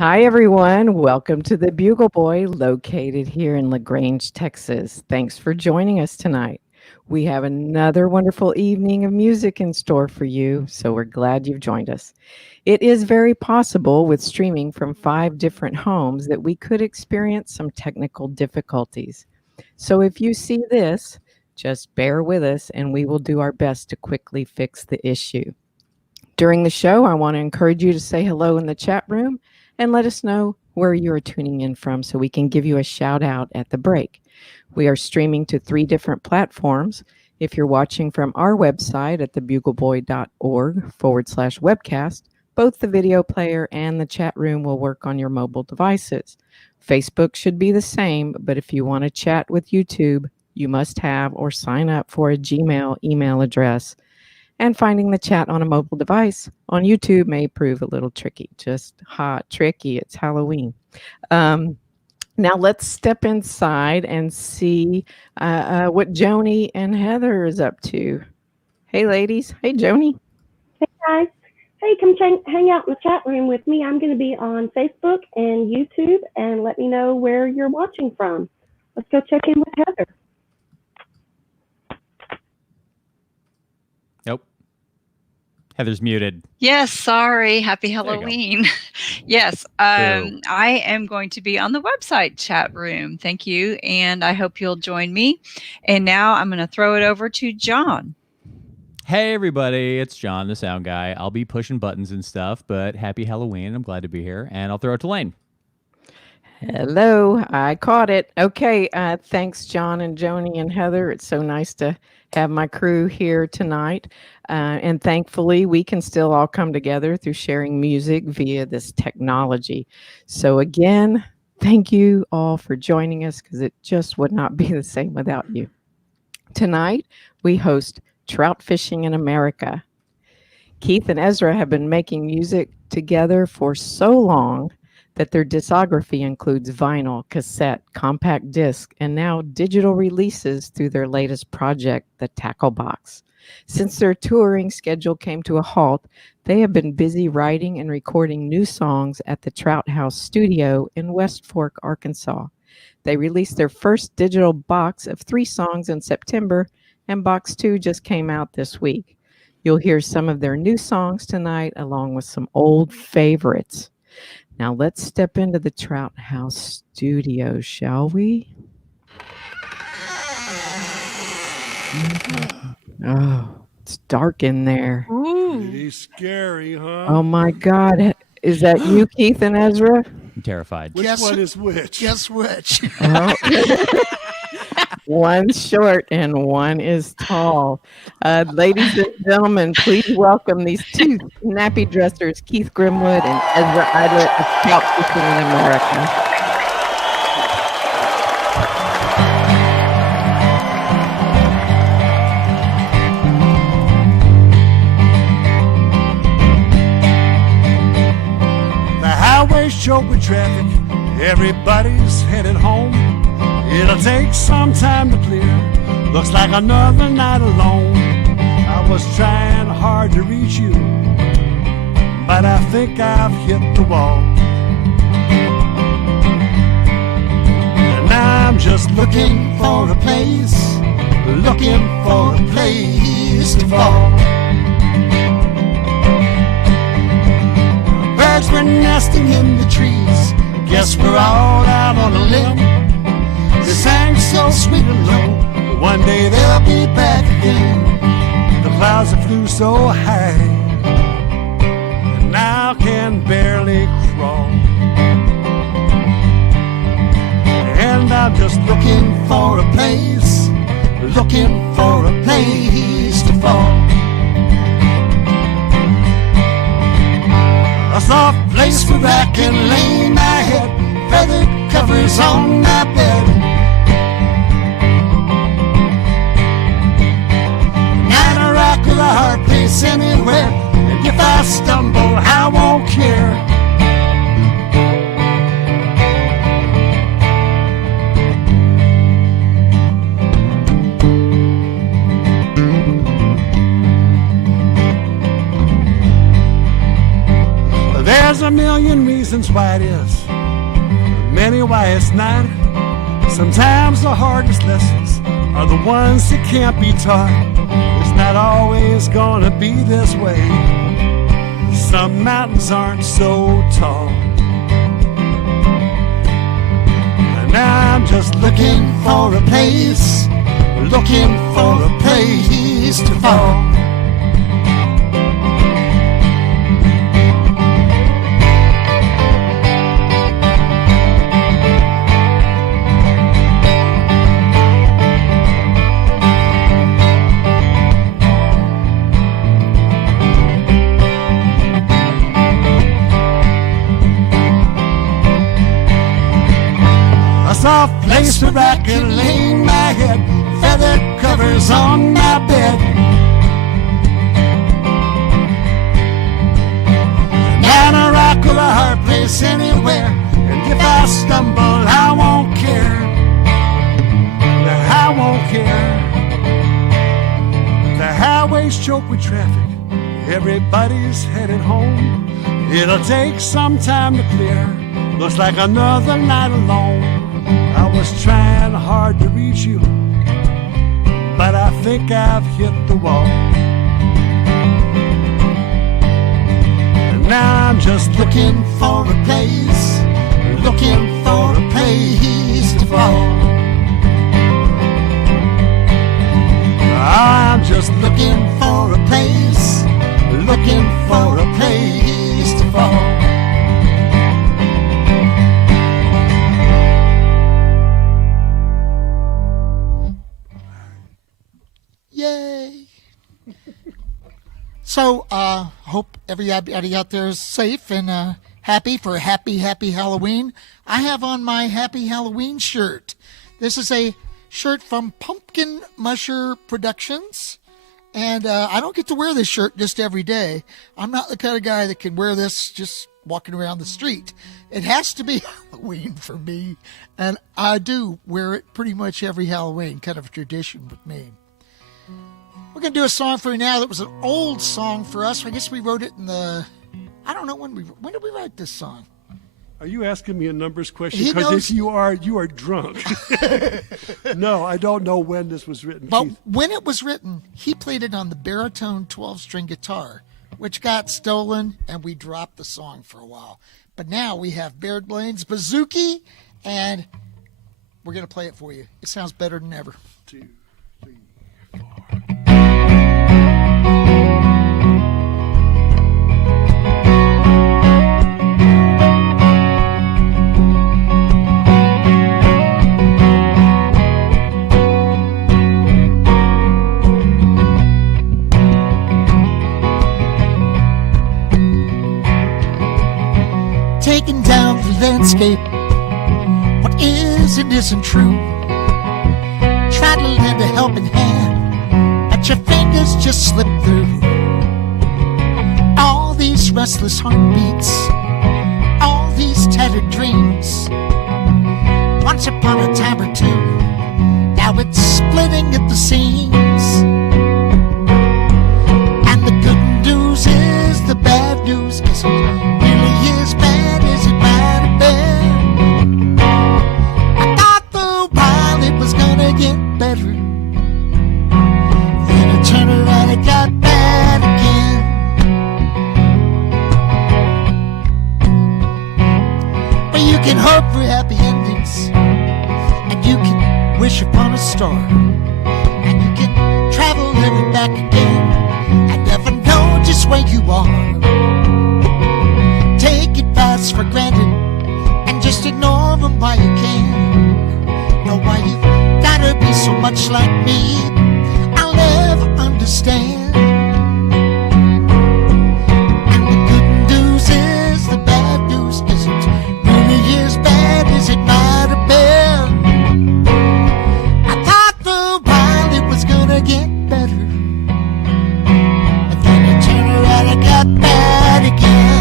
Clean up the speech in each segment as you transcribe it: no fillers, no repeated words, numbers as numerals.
Hi, everyone. Welcome to the Bugle Boy, located here in LaGrange, Texas. Thanks for joining us tonight. We have another wonderful evening of music in store for you, so we're glad you've joined us. It is very possible with streaming from 5 different homes that we could experience some technical difficulties. So if you see this, just bear with us and we will do our best to quickly fix the issue. During the show, I want to encourage you to say hello in the chat room and let us know where you are tuning in from so we can give you a shout out at the break. We are streaming to 3 different platforms. If you're watching from our website at thebugleboy.org/webcast, both the video player and the chat room will work on your mobile devices. Facebook should be the same, but if you want to chat with YouTube, you must have or sign up for a Gmail email address. And finding the chat on a mobile device on YouTube may prove a little tricky. Just hot, tricky. It's Halloween. Now let's step inside and see what Joni and Heather is up to. Hey, ladies. Hey, Joni. Hey guys, hey, come hang out in the chat room with me. I'm going to be on Facebook and YouTube, and let me know where you're watching from. Let's go check in with Heather. Nope. Heather's muted. Yes, sorry. Happy you go. Halloween. Yes, I am going to be on the website chat room. Thank you, and I hope you'll join me. And now I'm going to throw it over to John. Hey, everybody. It's John, the sound guy. I'll be pushing buttons and stuff, but happy Halloween. I'm glad to be here, and I'll throw it to Lane. Hello, I caught it. Okay, thanks, John and Joni and Heather. It's so nice to have my crew here tonight. And thankfully, we can still all come together through sharing music via this technology. So again, thank you all for joining us because it just would not be the same without you. Tonight, we host Trout Fishing in America. Keith and Ezra have been making music together for so long that their discography includes vinyl, cassette, compact disc, and now digital releases through their latest project, The Tackle Box. Since their touring schedule came to a halt, they have been busy writing and recording new songs at the Trout House studio in West Fork, Arkansas. They released their first digital box of 3 songs in September, and box 2 just came out this week. You'll hear some of their new songs tonight, along with some old favorites. Now let's step into the Trout House studio, shall we? Oh, it's dark in there. Pretty scary, huh? Oh my God. Is that you, Keith and Ezra? I'm terrified. Which one is which? Guess which? Oh. One's short and one is tall. Ladies and gentlemen, please welcome these 2 snappy dressers, Keith Grimwood and Ezra Idlet of Trout Fishing in America. The highway's choked with traffic. Everybody's headed home. It'll take some time to clear. Looks like another night alone. I was trying hard to reach you, but I think I've hit the wall. And now I'm just looking for a place, looking for a place to fall. Birds were nesting in the trees. Guess we're all out on a limb. They sang so sweet and low. One day they'll be back again. The clouds that flew so high and now can barely crawl. And I'm just looking for a place, looking for a place to fall. A soft place where I can lay my head, feather covers on my bed. Not a rock or a hard place anywhere, and if I stumble, I won't care. There's a million reasons why it is, many why it's not. Sometimes the hardest lessons are the ones that can't be taught. It's not always gonna be this way. Some mountains aren't so tall. And now I'm just looking for a place, looking for a place to fall. A soft place where I can lay my head, feather covers on my bed. And a rock or a hard place anywhere. And if I stumble, I won't care. I won't care. The highway's choked with traffic, everybody's headed home. It'll take some time to clear, looks like another night alone. I was trying hard to reach you, but I think I've hit the wall. And now I'm just looking for a place, looking for a place to fall. I'm just looking for a place, looking for a place to fall. Yay! So, hope everybody out there is safe and happy for a happy Halloween. I have on my Happy Halloween shirt. This is a shirt from Pumpkin Musher Productions. And I don't get to wear this shirt just every day. I'm not the kind of guy that can wear this just walking around the street. It has to be Halloween for me. And I do wear it pretty much every Halloween, kind of a tradition with me. We're going to do a song for you now that was an old song for us. I guess we wrote it in the, I don't know when did we write this song? Are you asking me a numbers question? He Because knows- if you are drunk. No, I don't know when this was written. But Keith. when it was written, he played it on the baritone 12-string guitar, which got stolen, and we dropped the song for a while. But now we have Baird Blaine's Bouzouki, and we're going to play it for you. It sounds better than ever. 2, 3, 4. Taking down the landscape, what is and isn't true. Try to lend a helping hand, but your fingers just slip through. All these restless heartbeats, all these tattered dreams. Once upon a time or two, now it's splitting at the seams. And the good news is the bad news isn't really as bad as it might have been. I thought for a while it was gonna get better, then it turned around and got bad again. But you can hope for happy endings, and you can wish upon a star, and you can travel there and back again, and never know just where you are. Take advice for granted, and just ignore them while you can. Know why you gotta be so much like me, I'll never understand. And the good news is the bad news isn't really as bad as it might have been. I thought for a while it was gonna get better, but then it turned around and got bad again.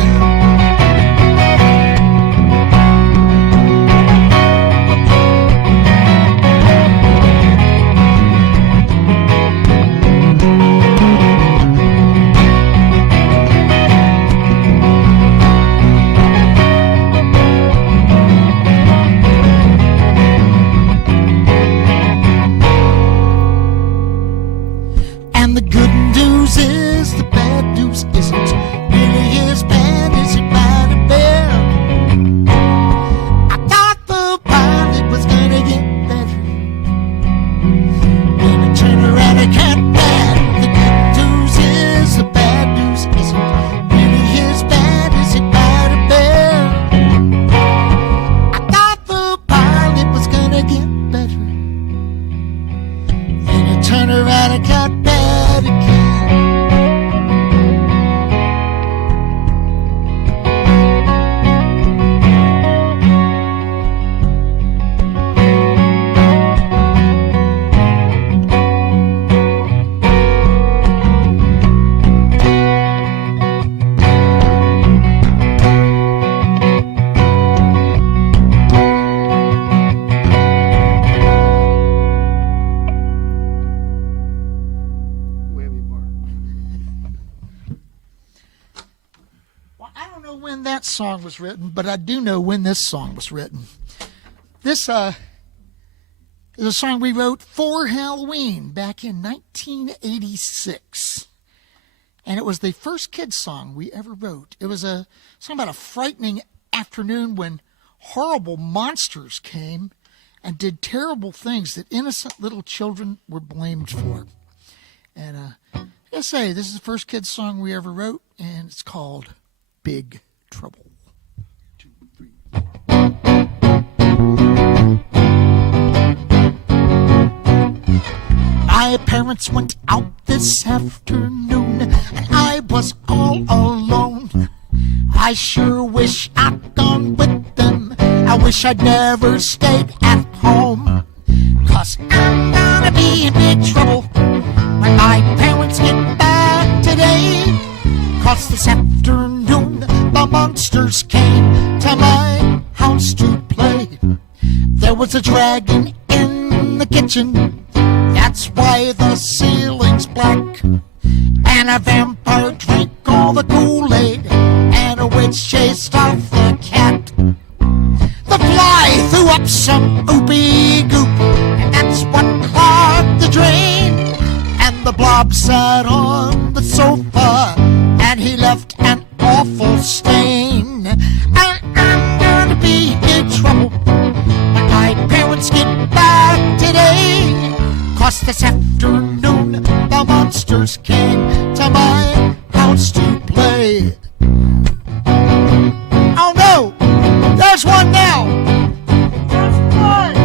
news is the bad news isn't nearly as bad as it might have been. I thought the pilot was gonna get better, then it turned around and got bad. The good news is the bad news isn't nearly as bad as it might have been. I thought the pilot was gonna get better, then it turned around and got bad again. Well, I don't know when that song was written, but I do know when this song was written. This is a song we wrote for Halloween back in 1986. And it was the first kids song we ever wrote. It was a song about a frightening afternoon when horrible monsters came and did terrible things that innocent little children were blamed for. And I say, this is the first kids song we ever wrote, and it's called Big Trouble. 2, 3, 4. My parents went out this afternoon, and I was all alone. I sure wish I'd gone with them. I wish I'd never stayed at home. 'Cause I'm gonna be in big trouble when my parents get back today. 'Cause this afternoon the monsters came to my house to play. There was a dragon in the kitchen, that's why the ceiling's black. And a vampire drank all the Kool-Aid, and a witch chased off the cat. The fly threw up some oopy goop, and that's what clogged the drain. And the blob sat on the sofa, and he left an awful stain. And I'm gonna be in trouble when my parents get back today. 'Cause this afternoon the monsters came to my house to play. Oh no! There's one now! There's one!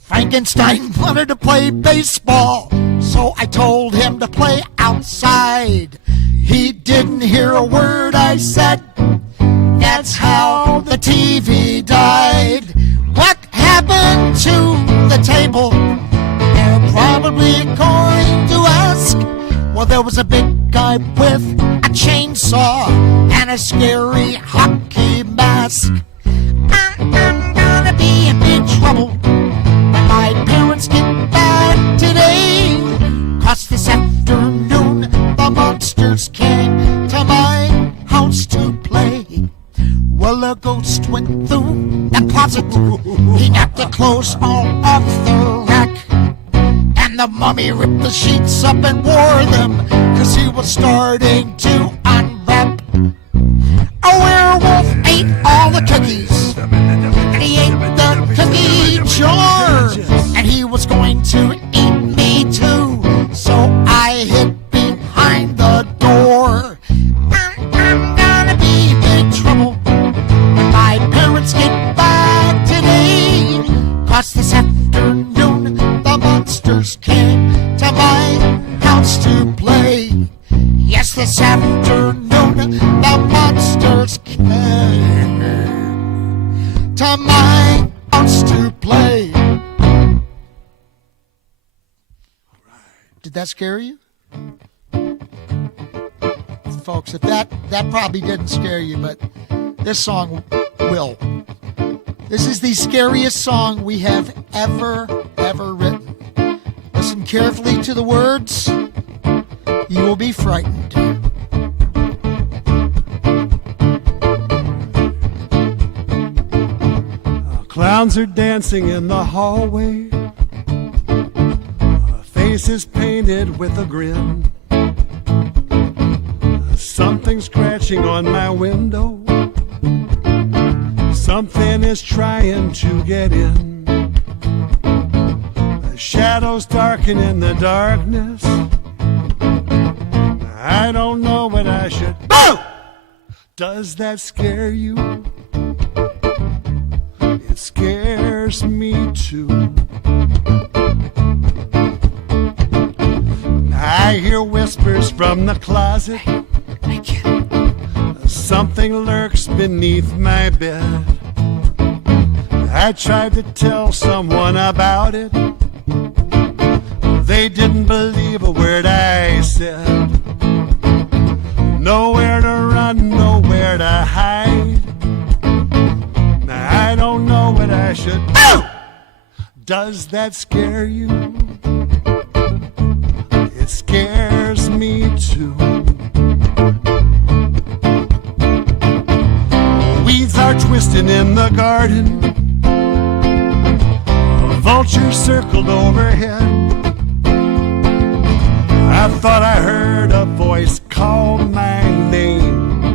Frankenstein wanted to play baseball, so I told him to play outside. He didn't hear a word I said. That's how the TV died. What happened to the table? They're probably going to ask. Well, there was a big guy with a chainsaw and a scary hockey mask. I'm gonna be in big trouble when my parents get back today. 'Cause this afternoon the monsters came to my house to play. Well, a ghost went through the closet. He knocked the clothes all off the rack. And the mummy ripped the sheets up and wore them, 'cause he was starting to unwrap. A werewolf ate all the cookies, and he ate the cookie jar. And he was going to eat me too, so I hid behind the door. I'm gonna be in big trouble when my parents get back today. 'Cause this afternoon the monsters came to my house to play. Yes, this afternoon the monsters came to my house to play. Did that scare you? Folks, if that probably didn't scare you, but this song will. This is the scariest song we have ever written. Listen carefully to the words. You will be frightened. Clowns are dancing in the hallway, faces painted with a grin. Something scratching on my window. Something is trying to get in. The shadows darken in the darkness. I don't know what I should. Boom! Does that scare you? It scares me too. I hear whispers from the closet. Something lurks beneath my bed. I tried to tell someone about it. They didn't believe a word I said. Nowhere to run, nowhere to hide. I don't know what I should do. Does that scare you? It scares me too. Weeds are twisting in the garden. A vulture circled overhead. I thought I heard a voice call my name,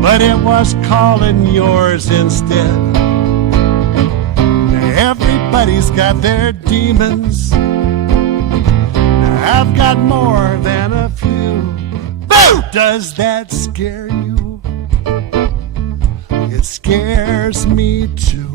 but it was calling yours instead. Everybody's got their demons. I've got more than a few. Boo! Does that scare you? It scares me too.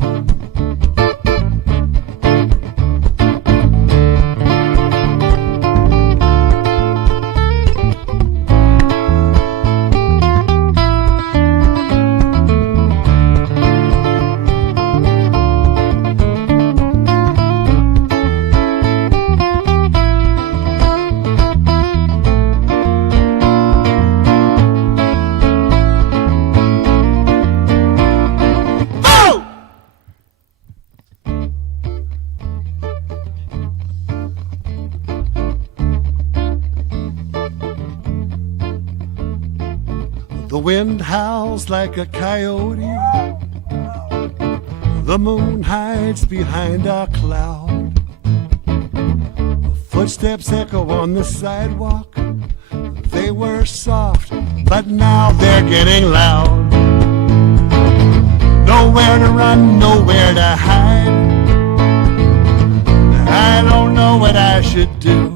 The wind howls like a coyote. The moon hides behind a cloud. Footsteps echo on the sidewalk. They were soft, but now they're getting loud. Nowhere to run, nowhere to hide. I don't know what I should do.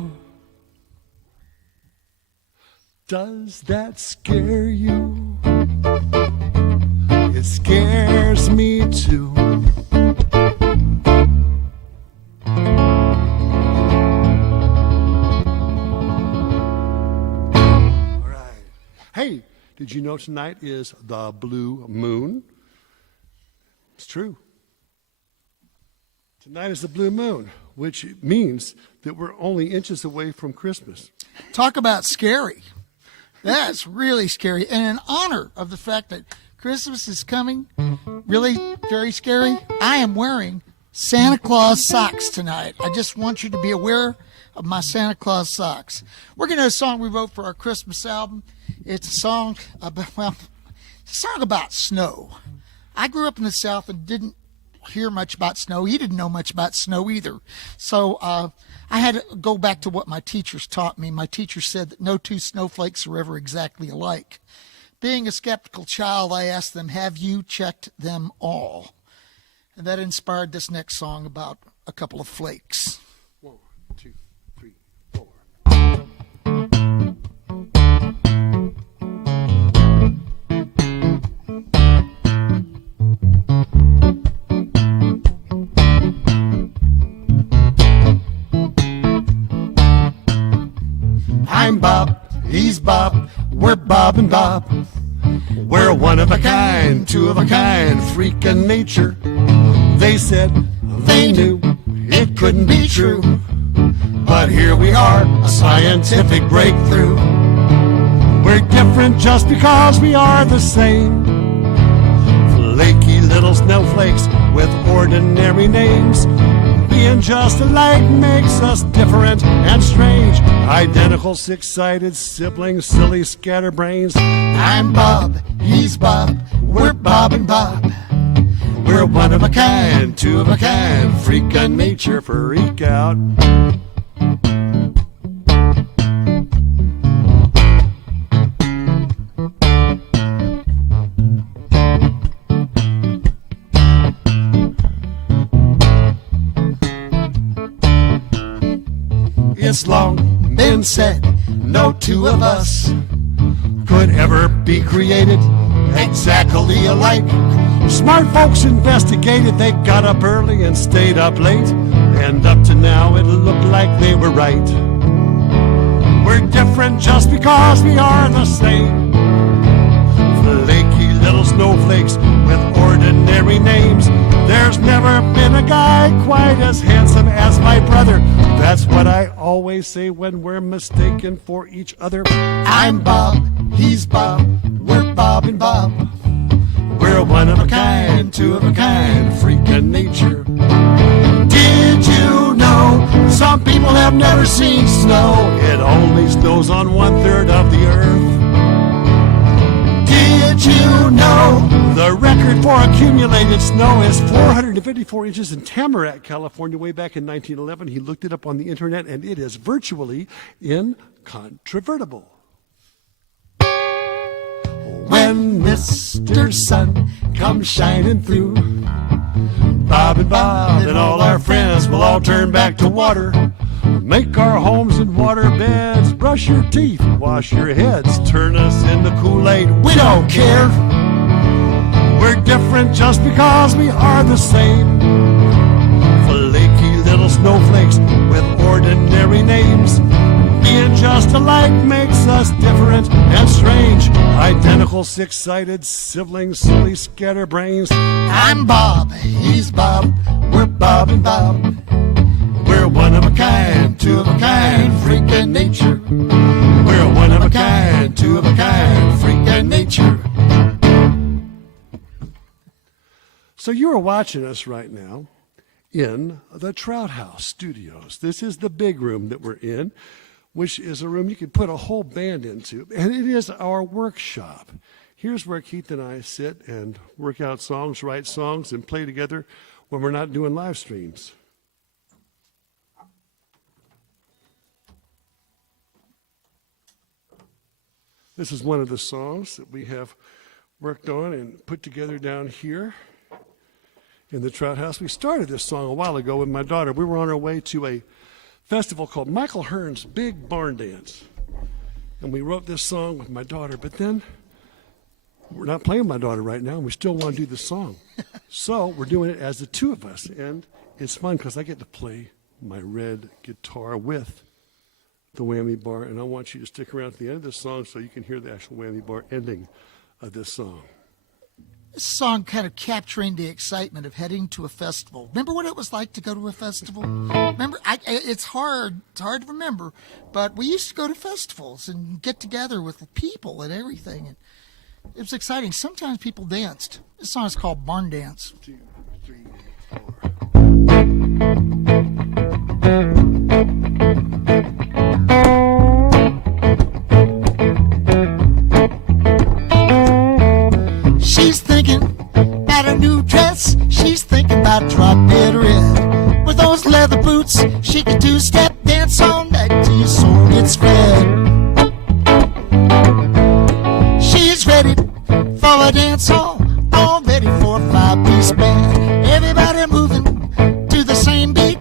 Does that scare you? It scares me too. All right. Hey, did you know tonight is the blue moon? It's true. Tonight is the blue moon, which means that we're only inches away from Christmas. Talk about scary. That's really scary. And in honor of the fact that Christmas is coming, really very scary, I am wearing Santa Claus socks tonight. I just want you to be aware of my Santa Claus socks. We're going to do a song we wrote for our Christmas album. It's a song about snow. I grew up in the South and didn't hear much about snow. He didn't know much about snow either. So I had to go back to what my teachers taught me. My teacher said that no two snowflakes are ever exactly alike. Being a skeptical child, I asked them, have you checked them all? And that inspired this next song about a couple of flakes. 1, 2, 3, 4. I'm Bob, he's Bob, we're Bob and Bob. We're one of a kind, two of a kind, freak in nature. They said they knew it couldn't be true, but here we are, a scientific breakthrough. We're different just because we are the same. Flaky little snowflakes with ordinary names. Being just alike makes us different and strange. Identical, six-sided siblings, silly scatterbrains. I'm Bob, he's Bob, we're Bob and Bob. We're one of a kind, two of a kind, freak of nature, freak out. it's long been said, no two of us could ever be created exactly alike. Smart folks investigated, they got up early and stayed up late, and up to now it looked like they were right. We're different just because we are the same. Flaky little snowflakes with ordinary names. There's never been a guy quite as handsome as my brother. That's what I always say when we're mistaken for each other. I'm Bob, he's Bob, we're Bob and Bob. We're one of a kind, two of a kind, freak of nature. Did you know some people have never seen snow? It only snows on 1/3 of the earth. Did you know the record for accumulated snow is 454 inches in Tamarack, California, way back in 1911? He looked it up on the internet, and it is virtually incontrovertible. When Mr. Sun comes shining through, Bob and all our friends will all turn back to water. Make our homes in water beds, brush your teeth, wash your heads, turn us into Kool-Aid. We don't care. We're different just because we are the same. Flaky little snowflakes with ordinary names. Being just alike makes us different and strange. Identical, six-sided siblings, silly scatterbrains. I'm Bob, he's Bob, we're Bob and Bob. We're one of a kind, two of a kind, freak of nature. We're one of a kind, two of a kind, freak of nature. So you are watching us right now in the Trout House Studios. This is the big room that we're in, which is a room you could put a whole band into, and it is our workshop. Here's where Keith and I sit and work out songs, write songs, and play together when we're not doing live streams. This is one of the songs that we have worked on and put together down here in the Trout House. We started this song a while ago with my daughter. We were on our way to a festival called Michael Hearn's Big Barn Dance. And we wrote this song with my daughter, but then we're not playing my daughter right now, and we still want to do the song. So we're doing it as the two of us, and it's fun because I get to play my red guitar with the whammy bar, and I want you to stick around at the end of this song so you can hear the actual whammy bar ending of this song. This song kind of capturing the excitement of heading to a festival. Remember what it was like to go to a festival? Remember, it's hard to remember, but we used to go to festivals and get together with people and everything. And it was exciting. Sometimes people danced. This song is called Barn Dance. 2, 3, 4. She's thinking about a new dress. She's thinking about drop dead red. With those leather boots, she can two-step dance on that till so gets red. She's ready for a dance hall, all ready for a 5-piece band. Everybody moving to the same beat.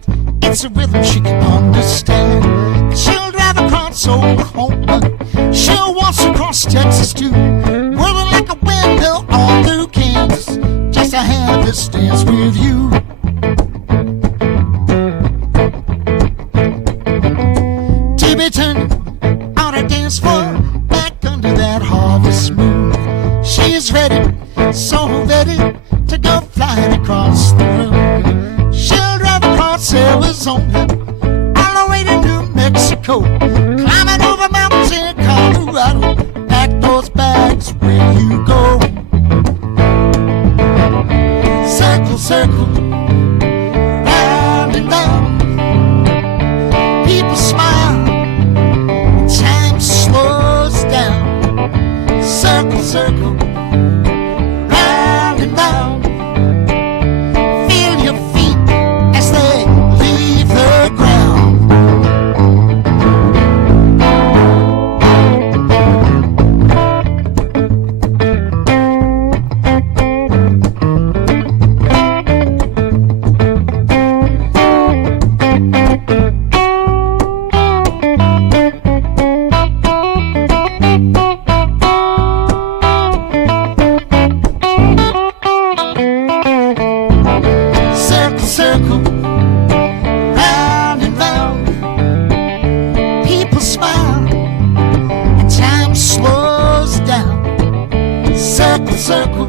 the circle,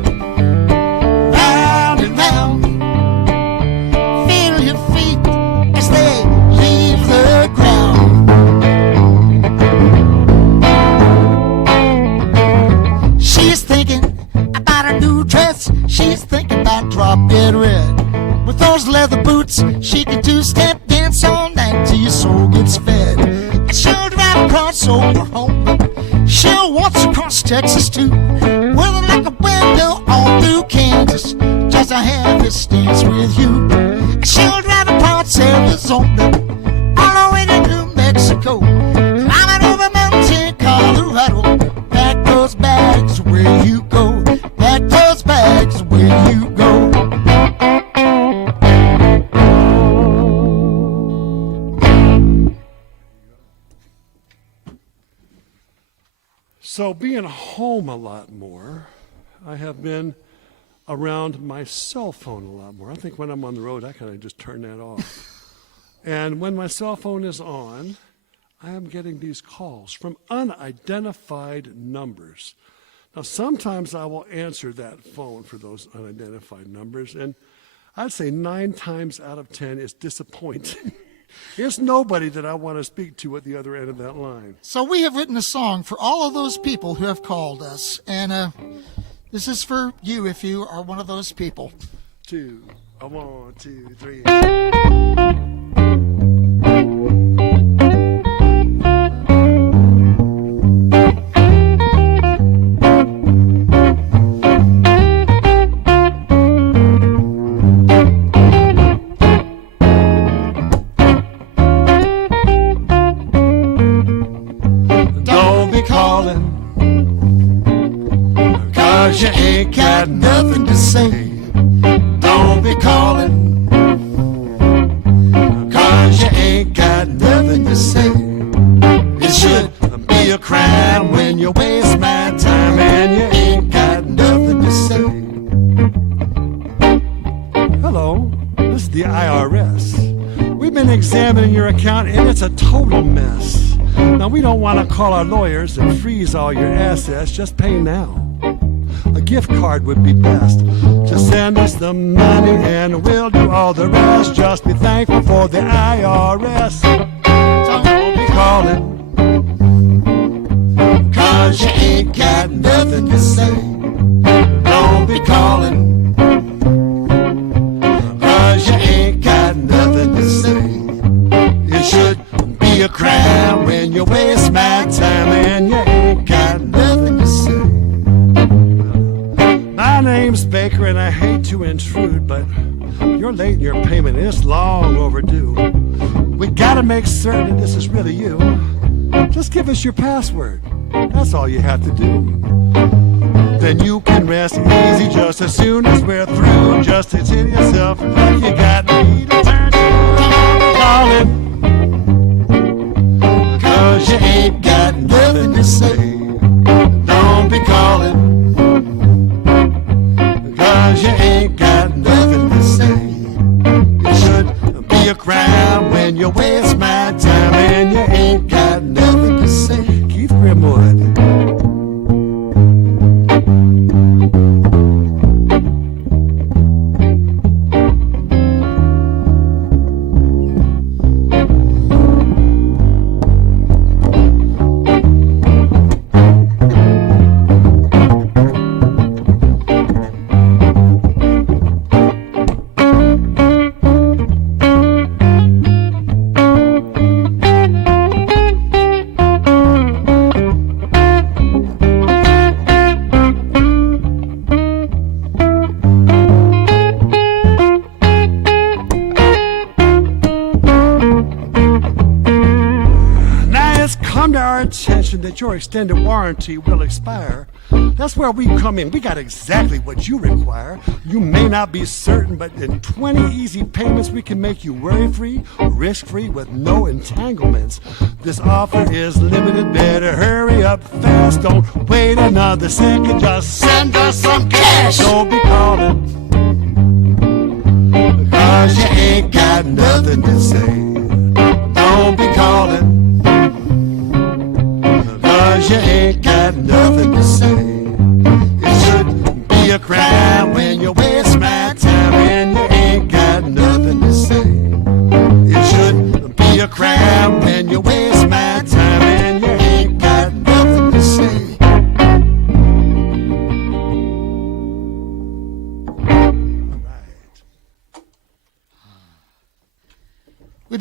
round and round. Feel your feet as they leave the ground. She's thinking about a new dress. She's thinking about drop dead red. With those leather boots, she can two-step dance all night till your soul gets fed. And she'll drive across Oklahoma. She'll waltz across Texas too. Whirling like a windmill all through Kansas, just to have this dance with you. And she'll drive across Arizona, all the way to New Mexico, climbing over mountain Colorado. Pack those bags where you go. Pack those bags where you go. So being home a lot more, I have been around my cell phone a lot more. I think when I'm on the road, I kind of just turn that off. And when my cell phone is on, I am getting these calls from unidentified numbers. Now, sometimes I will answer that phone for those unidentified numbers, and I'd say 9 times out of 10 it's disappointing. There's nobody that I want to speak to at the other end of that line. So we have written a song for all of those people who have called us. And this is for you if you are one of those people. 1, 2, 3. You ain't got nothing to say. Don't be calling, 'cause you ain't got nothing to say. It should be a crime when you waste my time and you ain't got nothing to say. Hello, this is the IRS. We've been examining your account and it's a total mess. Now we don't want to call our lawyers and freeze all your assets. Just pay now. A gift card would be best. Just send us the money and we'll do all the rest. Just be thankful for the IRS. Don't be calling, 'cause you ain't got nothing to say. Don't be calling, 'cause you ain't got nothing to say. It should be a crime when you waste my time and you ain't got nothing to say. My name's Baker and I hate to intrude, but you're late in your payment and it's long overdue. We gotta make certain that this is really you. Just give us your password. That's all you have to do. Then you can rest easy just as soon as we're through. Just to tell yourself like you got me to turn to. Calling, 'cause you ain't got nothing to say. Don't be calling, 'cause you ain't got nothing to say. It should be a crime when you waste my time and you ain't got nothing to say. Keith Grimwood. That your extended warranty will expire. That's where we come in. We got exactly what you require. You may not be certain, but in 20 easy payments we can make you worry-free, risk-free with no entanglements. This offer is limited. Better hurry up fast. Don't wait another second. Just send us some cash. Don't be calling, 'cause you ain't got nothing to say. Don't be calling, 'cause you ain't got nothing to say. It should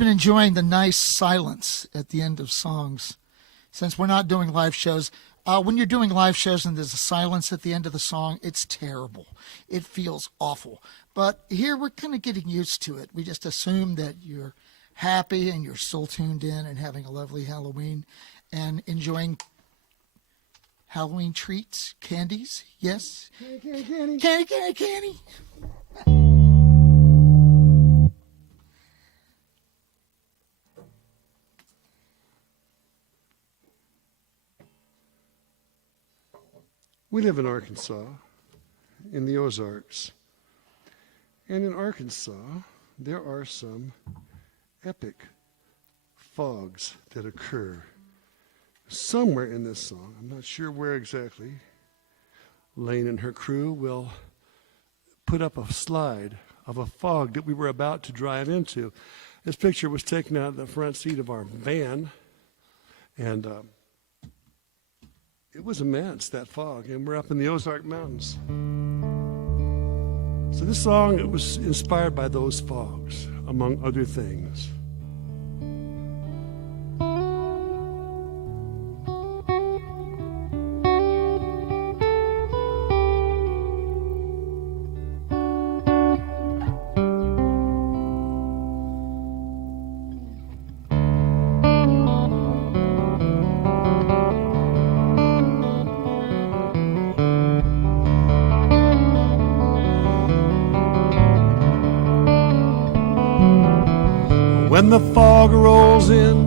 been enjoying the nice silence at the end of songs. Since we're not doing live shows, when you're doing live shows and there's a silence at the end of the song, it's terrible. It feels awful. But here we're kind of getting used to it. We just assume that you're happy and you're still tuned in and having a lovely Halloween and enjoying Halloween treats, candies. Yes? Candy. We live in Arkansas, in the Ozarks. And in Arkansas, there are some epic fogs that occur somewhere in this song. I'm not sure where exactly. Lane and her crew will put up a slide of a fog that we were about to drive into. This picture was taken out of the front seat of our van, and it was immense, that fog, and we're up in the Ozark Mountains. So this song, it was inspired by those fogs, among other things. When the fog rolls in,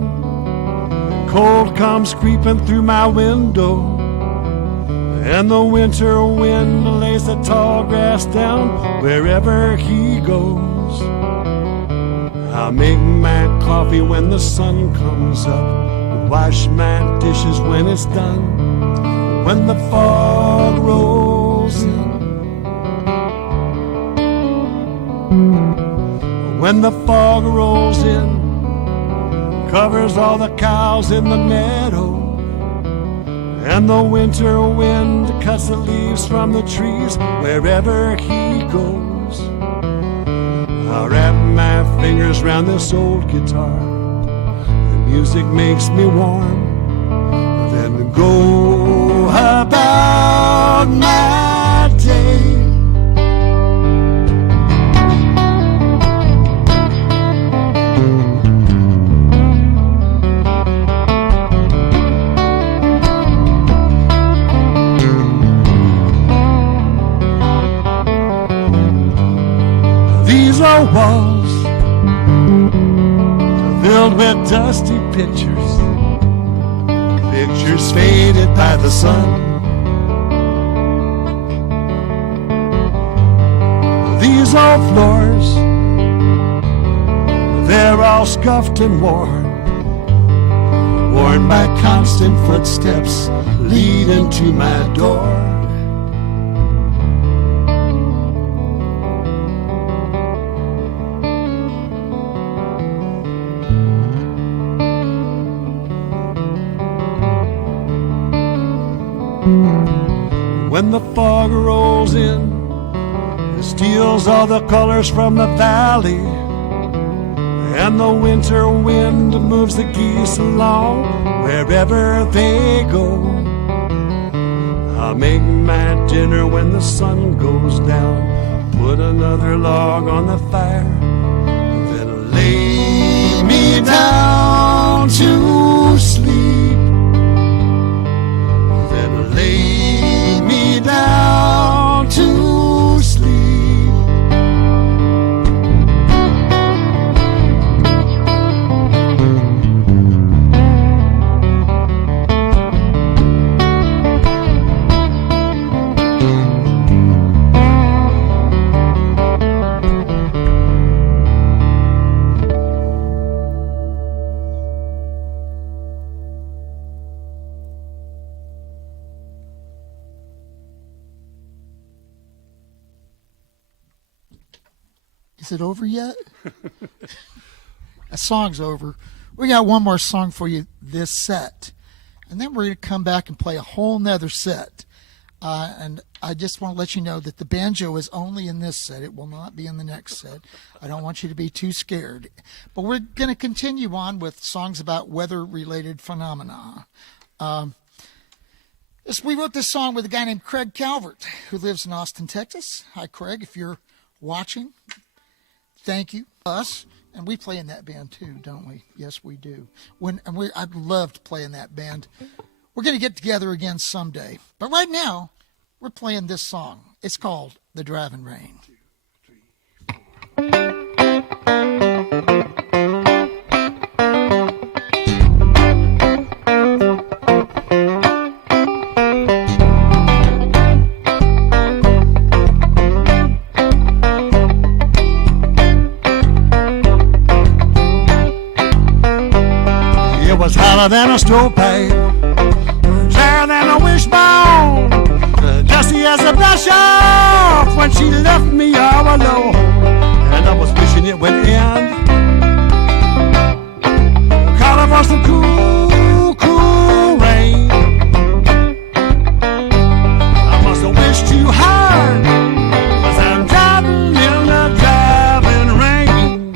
cold comes creeping through my window, and the winter wind lays the tall grass down wherever he goes. I'll make my coffee when the sun comes up, wash my dishes when it's done. When the fog rolls in, when the fog rolls in, covers all the cows in the meadow, and the winter wind cuts the leaves from the trees wherever he goes. I'll wrap my fingers round this old guitar, the music makes me warm, then go about my day. These are walls filled with dusty pictures, pictures faded by the sun. These old floors, they're all scuffed and worn, worn by constant footsteps leading to my door. When the fog rolls in, it steals all the colors from the valley, and the winter wind moves the geese along wherever they go. I'll make my dinner when the sun goes down, put another log on the fire, then lay me down to sleep, then lay me down to sleep. Is it over yet? That song's over. We got one more song for you this set. And then we're going to come back and play a whole nother set. And I just want to let you know that the banjo is only in this set. It will not be in the next set. I don't want you to be too scared. But we're going to continue on with songs about weather-related phenomena. We wrote this song with a guy named Craig Calvert, who lives in Austin, Texas. Hi, Craig, if you're watching. Thank you. Us. And we play in that band too, don't we? Yes, we do. I loved playing that band. We're going to get together again someday. But right now, we're playing this song. It's called The Driving Rain. It was hotter than a stovepipe, drier than a wishbone, dusty as a brush off when she left me all alone. And I was wishing it would end, calling for some cool, cool rain. I must have wished too hard, 'cause I'm driving in the driving rain.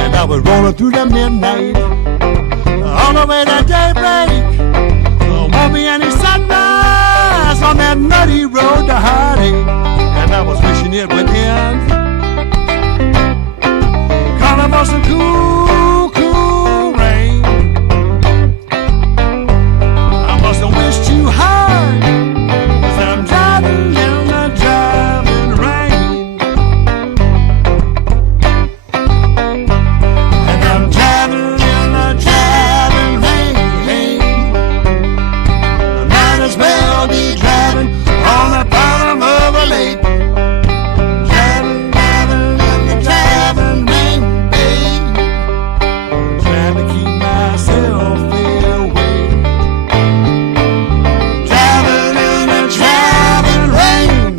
And I was rolling through the midnight, all the way to daybreak. Won't be any sunrise on that muddy road to heartache. And I was wishing it would end, calling for some cool, cool rain. I must have wished too hard, 'cause I'm driving in the driving rain. And I'm driving in the driving rain. I might as well be driving on the bottom of a lake. Driving, driving in the driving rain, babe. Trying to keep myself away. Driving in the driving rain.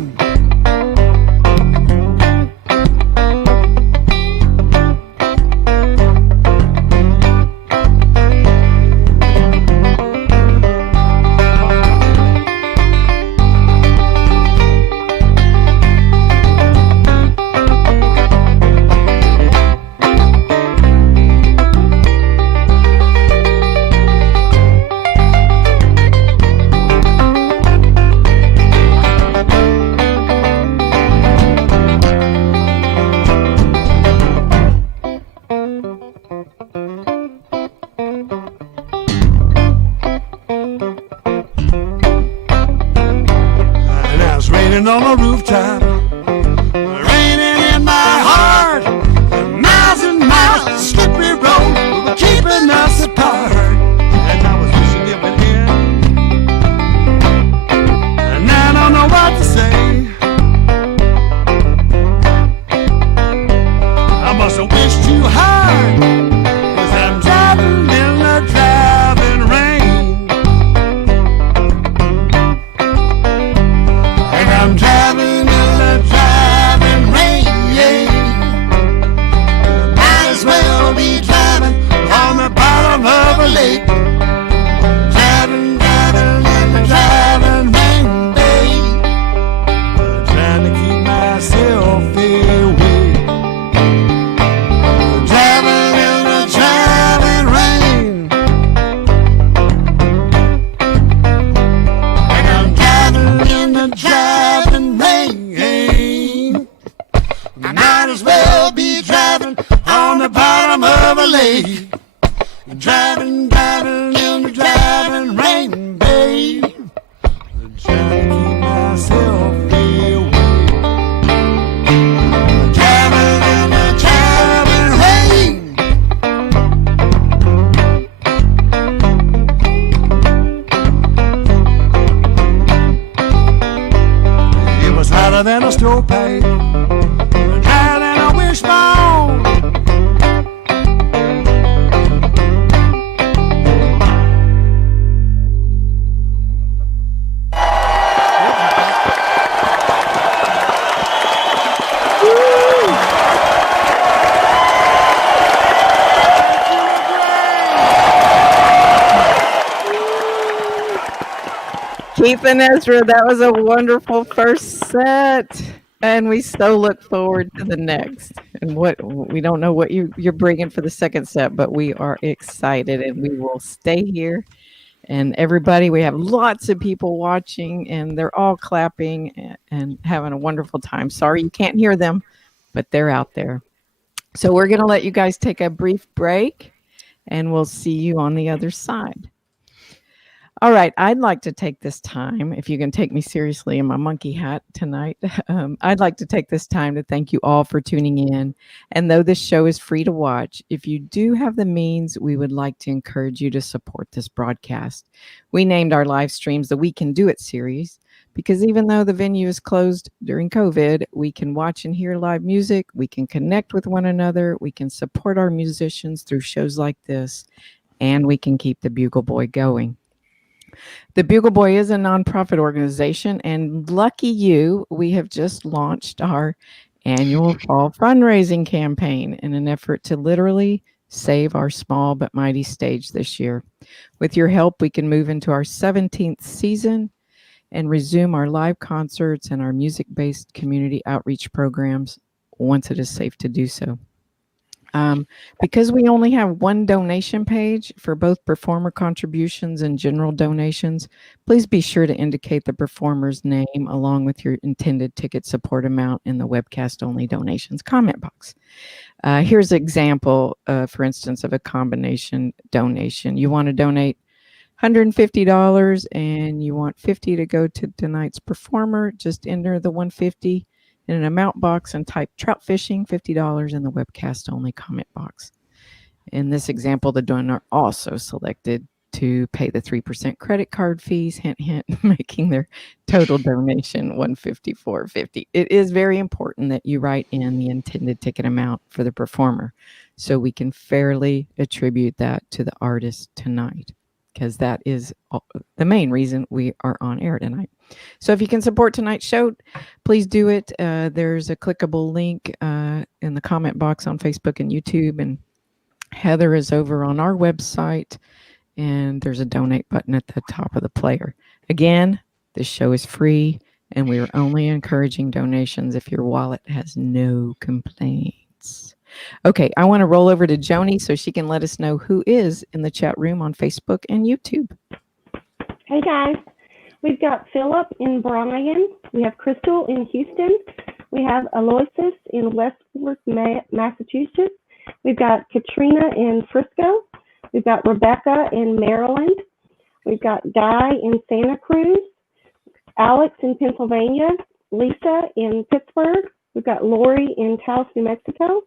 And I was raining on the rooftop, raining in my heart. Miles and miles of slippery road were keeping us apart. And I was wishing it would end, and I don't know what to say. I must have wished too hard, 'cause I'm driving in the driving rain. And I'm driving in the driving rain, yeah. Might as well be driving on the bottom of a lake. Driving, driving in the driving rain, babe. Trying to keep myself away. Driving in the driving rain. And I'm driving in the driving rain. I might as well be driving on the bottom of a lake. Driving, driving in the driving rain, babe. Trying to keep myself away. Driving in the driving rain. It was hotter than a stovepipe, drier than a wishbone. Keith and Ezra, that was a wonderful first set. And we so look forward to the next. And what we don't know what you're bringing for the second set, but we are excited and we will stay here. And everybody, we have lots of people watching and they're all clapping and having a wonderful time. Sorry you can't hear them, but they're out there. So we're going to let you guys take a brief break and we'll see you on the other side. All right, I'd like to take this time, if you can take me seriously in my monkey hat tonight, I'd like to take this time to thank you all for tuning in. And though this show is free to watch, if you do have the means, we would like to encourage you to support this broadcast. We named our live streams the We Can Do It series because even though the venue is closed during COVID, we can watch and hear live music, we can connect with one another, we can support our musicians through shows like this, and we can keep the Bugle Boy going. The Bugle Boy is a nonprofit organization, and lucky you, we have just launched our annual fall fundraising campaign in an effort to literally save our small but mighty stage this year. With your help, we can move into our 17th season and resume our live concerts and our music-based community outreach programs once it is safe to do so. Because we only have one donation page for both performer contributions and general donations, please be sure to indicate the performer's name along with your intended ticket support amount in the webcast only donations comment box. Here's an example, for instance, of a combination donation. You want to donate $150 and you want $50 to go to tonight's performer. Just enter the $150 in an amount box and type Trout Fishing $50 in the webcast only comment box. In this example, the donor also selected to pay the 3% credit card fees, hint, hint, making their total donation $154.50. It is very important that you write in the intended ticket amount for the performer so we can fairly attribute that to the artist tonight, because that is the main reason we are on air tonight. So if you can support tonight's show, please do it. There's a clickable link in the comment box on Facebook and YouTube, and Heather is over on our website, and there's a donate button at the top of the player. Again, this show is free, and we are only encouraging donations if your wallet has no complaints. Okay, I want to roll over to Joni so she can let us know who is in the chat room on Facebook and YouTube. Hey guys, we've got Philip in Bryan. We have Crystal in Houston. We have Aloysius in Westport, Massachusetts. We've got Katrina in Frisco. We've got Rebecca in Maryland. We've got Guy in Santa Cruz. Alex in Pennsylvania. Lisa in Pittsburgh. We've got Lori in Taos, New Mexico.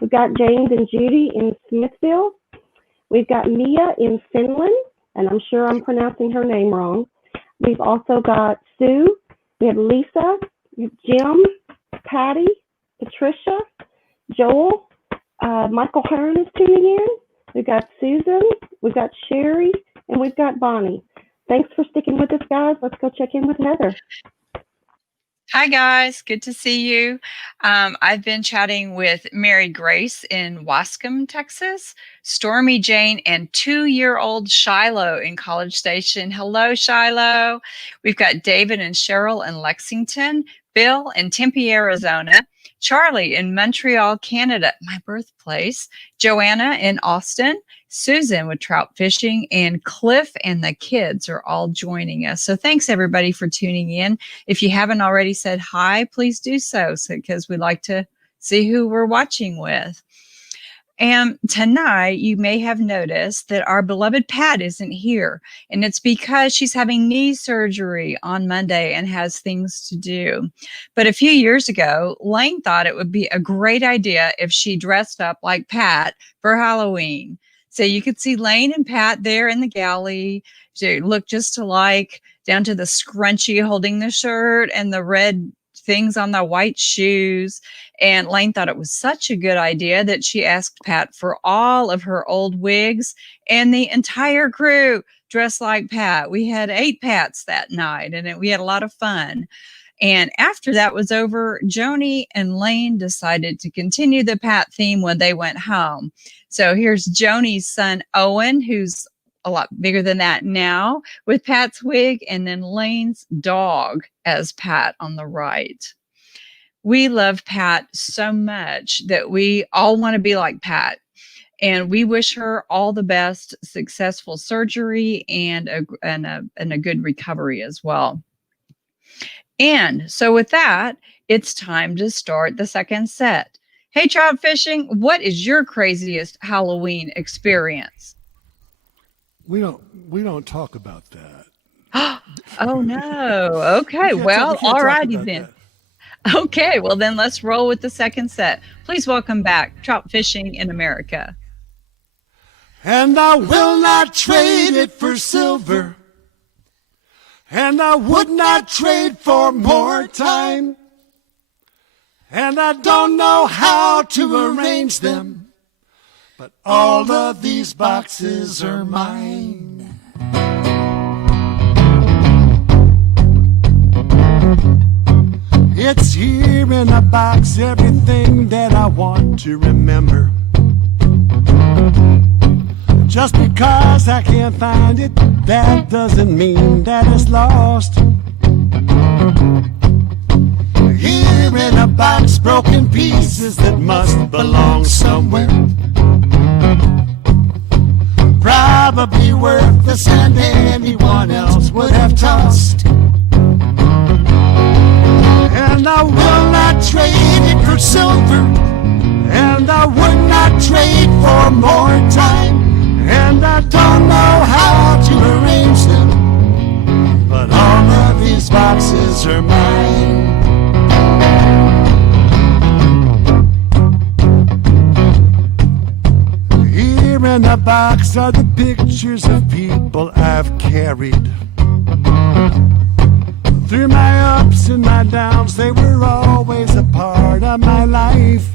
We've got James and Judy in Smithville. We've got Mia in Finland, and I'm sure I'm pronouncing her name wrong. We've also got Sue. We have Lisa, Jim, Patty, Patricia, Joel. Michael Hearn is tuning in. We've got Susan. We've got Sherry, and we've got Bonnie. Thanks for sticking with us, guys. Let's go check in with Heather. Hi, guys. Good to see you. I've been chatting with Mary Grace in Wascom, Texas, Stormy Jane, and 2-year-old Shiloh in College Station. Hello, Shiloh. We've got David and Cheryl in Lexington, Bill in Tempe, Arizona, Charlie in Montreal, Canada, my birthplace, Joanna in Austin, Susan with Trout Fishing, and Cliff and the kids are all joining us. So thanks everybody for tuning in. If you haven't already said hi, please do so because we'd like to see who we're watching with. And tonight, you may have noticed that our beloved Pat isn't here, and it's because she's having knee surgery on Monday and has things to do. But a few years ago, Lane thought it would be a great idea if she dressed up like Pat for Halloween. So you could see Lane and Pat there in the galley. They look just alike, down to the scrunchie holding the shirt and the red things on the white shoes. And Lane thought it was such a good idea that she asked Pat for all of her old wigs, and the entire crew dressed like Pat. We had 8 Pats that night, and we had a lot of fun. And after that was over, Joni and Lane decided to continue the Pat theme when they went home. So here's Joni's son, Owen, who's a lot bigger than that now with Pat's wig, and then Lane's dog as Pat on the right. We love Pat so much that we all want to be like Pat. And we wish her all the best, successful surgery and a good recovery as well. And so with that, it's time to start the second set. Hey, Trout Fishing, what is your craziest Halloween experience? We don't talk about that. Oh, no. Okay. We can't Well, talk all righty about then. that. Okay. Well, then let's roll with the second set. Please welcome back Trout Fishing in America. And I will not trade it for silver, and I would not trade for more time, and I don't know how to arrange them, but all of these boxes are mine. It's here in a box, everything that I want to remember. Just because I can't find it, that doesn't mean that it's lost. Here in a box, broken pieces that must belong somewhere. Probably worthless and anyone else would have tossed. And I will not trade it for silver, and I would not trade for more time, and I don't know how to arrange them, but all of these boxes are mine. Here in a box are the pictures of people I've carried. Through my ups and my downs, they were always a part of my life.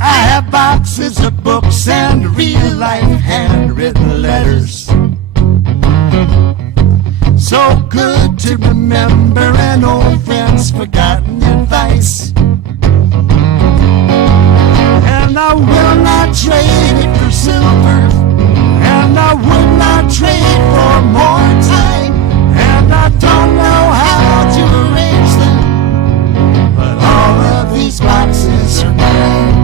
I have boxes of books and real-life handwritten letters, so good to remember, and old friends' forgotten advice. And I will not trade it for silver, and I would not trade for more time, and I don't know how to arrange them, but all of these boxes are mine.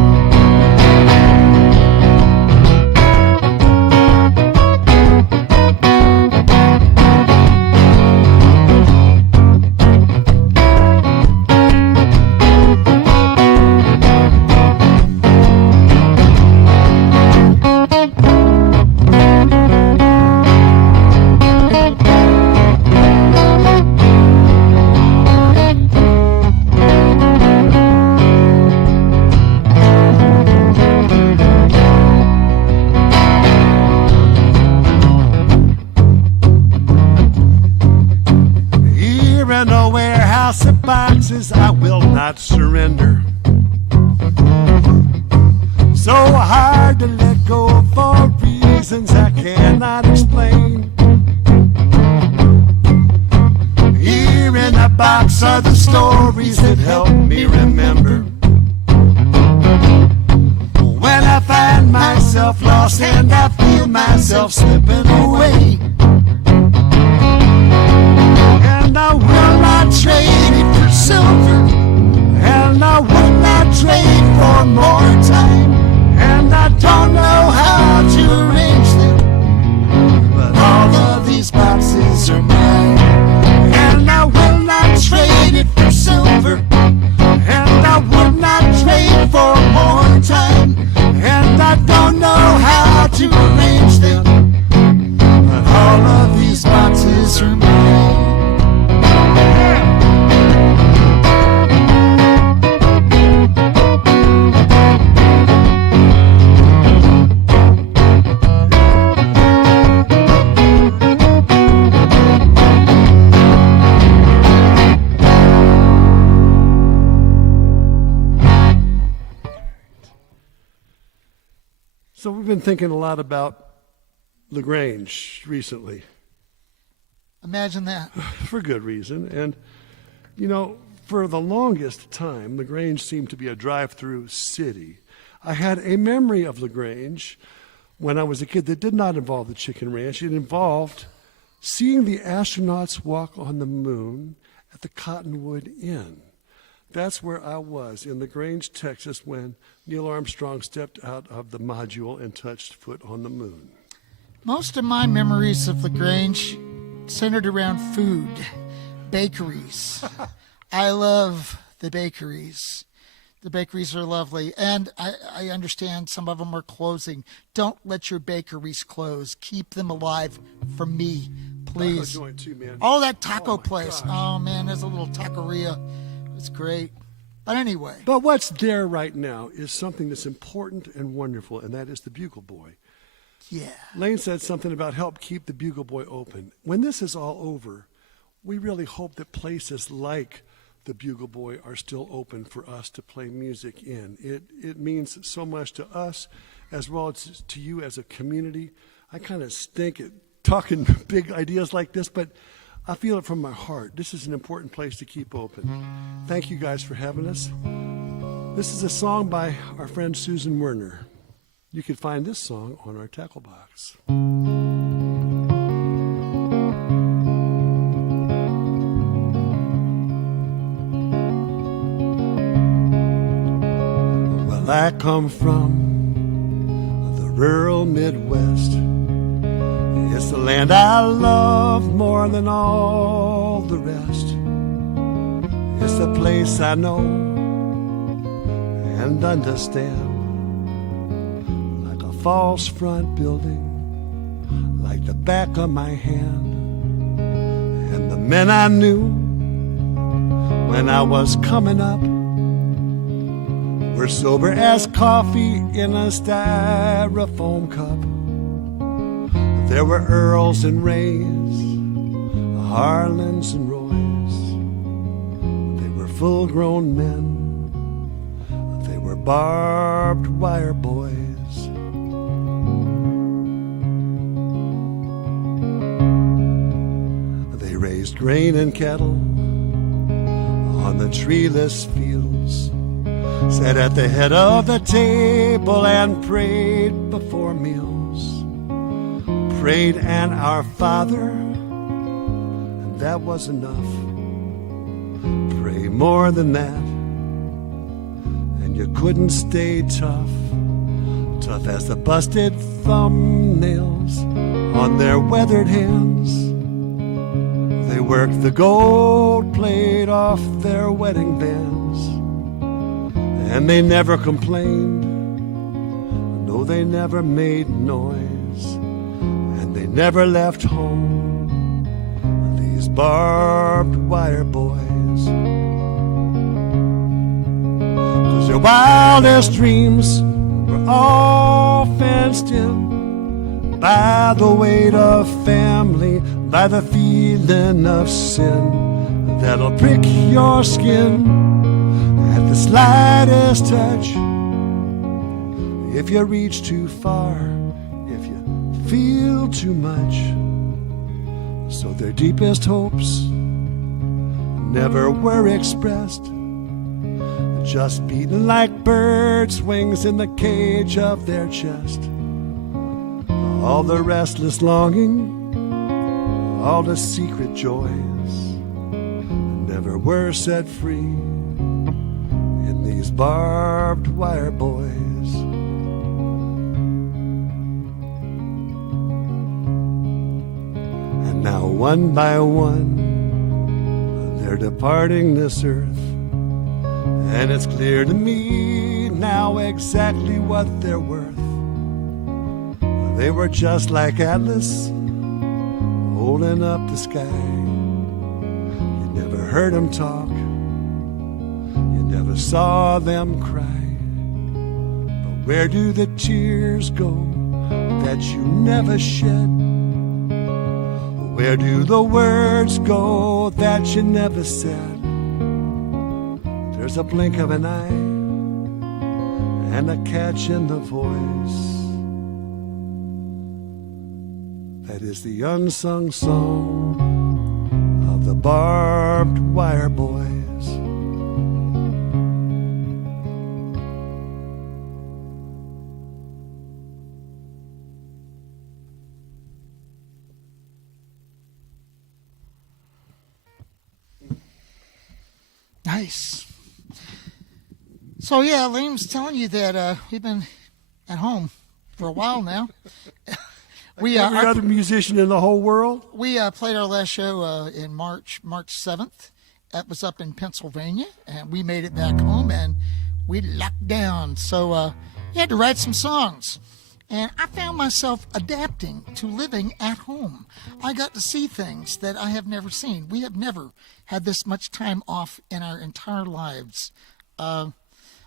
Boxes I will not surrender. So hard to let go for reasons I cannot explain. Here in a box are the stories that help me remember. When I find myself lost and I feel myself slipping away, and I will not trade it for silver, and I would not trade for more time, and I don't know how to arrange them, but all of these boxes are mine. And I will not trade it for silver, and I would not trade for more time, and I don't know how to arrange them, but all of these boxes are mine. So we've been thinking a lot about LaGrange recently. Imagine that. For good reason. And, you know, for the longest time, LaGrange seemed to be a drive-through city. I had a memory of LaGrange when I was a kid that did not involve the chicken ranch. It involved seeing the astronauts walk on the moon at the Cottonwood Inn. That's where I was, in LaGrange, Texas, when Neil Armstrong stepped out of the module and touched foot on the moon. Most of my memories of LaGrange centered around food, bakeries. I love the bakeries. The bakeries are lovely, and I understand some of them are closing. Don't let your bakeries close. Keep them alive for me, please. Taco joint too, man. Oh, that taco Oh, my place. gosh. Oh, man, there's a little taqueria. It's great. But anyway, But what's there right now is something that's important and wonderful, and that is the Bugle Boy. yeah. Lane said something about help keep the Bugle Boy open. When this is all over, we really hope that places like the Bugle Boy are still open for us to play music in. It means so much to us as well as to you as a community. I kind of stink at talking big ideas like this, but I feel it from my heart. This is an important place to keep open. Thank you guys for having us. This is a song by our friend Susan Werner. You can find this song on our tackle box. Well, I come from the rural Midwest. It's the land I love more than all the rest. It's the place I know and understand. Like a false front building, like the back of my hand. And the men I knew when I was coming up were sober as coffee in a styrofoam cup. There were Earls and Rays, Harlans and Roys. They were full-grown men. They were barbed wire boys. They raised grain and cattle on the treeless fields, sat at the head of the table and prayed before meals. Prayed an Our Father, and that was enough. Pray more than that, and you couldn't stay tough. Tough as the busted thumbnails on their weathered hands. They worked the gold plate off their wedding bands, and they never complained. No, they never made noise. They never left home, these barbed wire boys. 'Cause their wildest dreams were all fenced in by the weight of family, by the feeling of sin that'll prick your skin at the slightest touch. If you reach too far, if you feel too much. So their deepest hopes never were expressed, just beating like birds' wings in the cage of their chest. All the restless longing, all the secret joys never were set free in these barbed wire boys. Now one by one, they're departing this earth, and it's clear to me now exactly what they're worth. They were just like Atlas, holding up the sky. You never heard them talk, you never saw them cry. But where do the tears go that you never shed? Where do the words go that you never said? There's a blink of an eye and a catch in the voice. That is the unsung song of the barbed wire boys. Nice. So yeah, Liam's telling you that we've been at home for a while now. Like every other musician in the whole world. We played our last show in March 7th. That was up in Pennsylvania, and we made it back home, and we locked down. So we had to write some songs. And I found myself adapting to living at home. I got to see things that I have never seen. We have never had this much time off in our entire lives.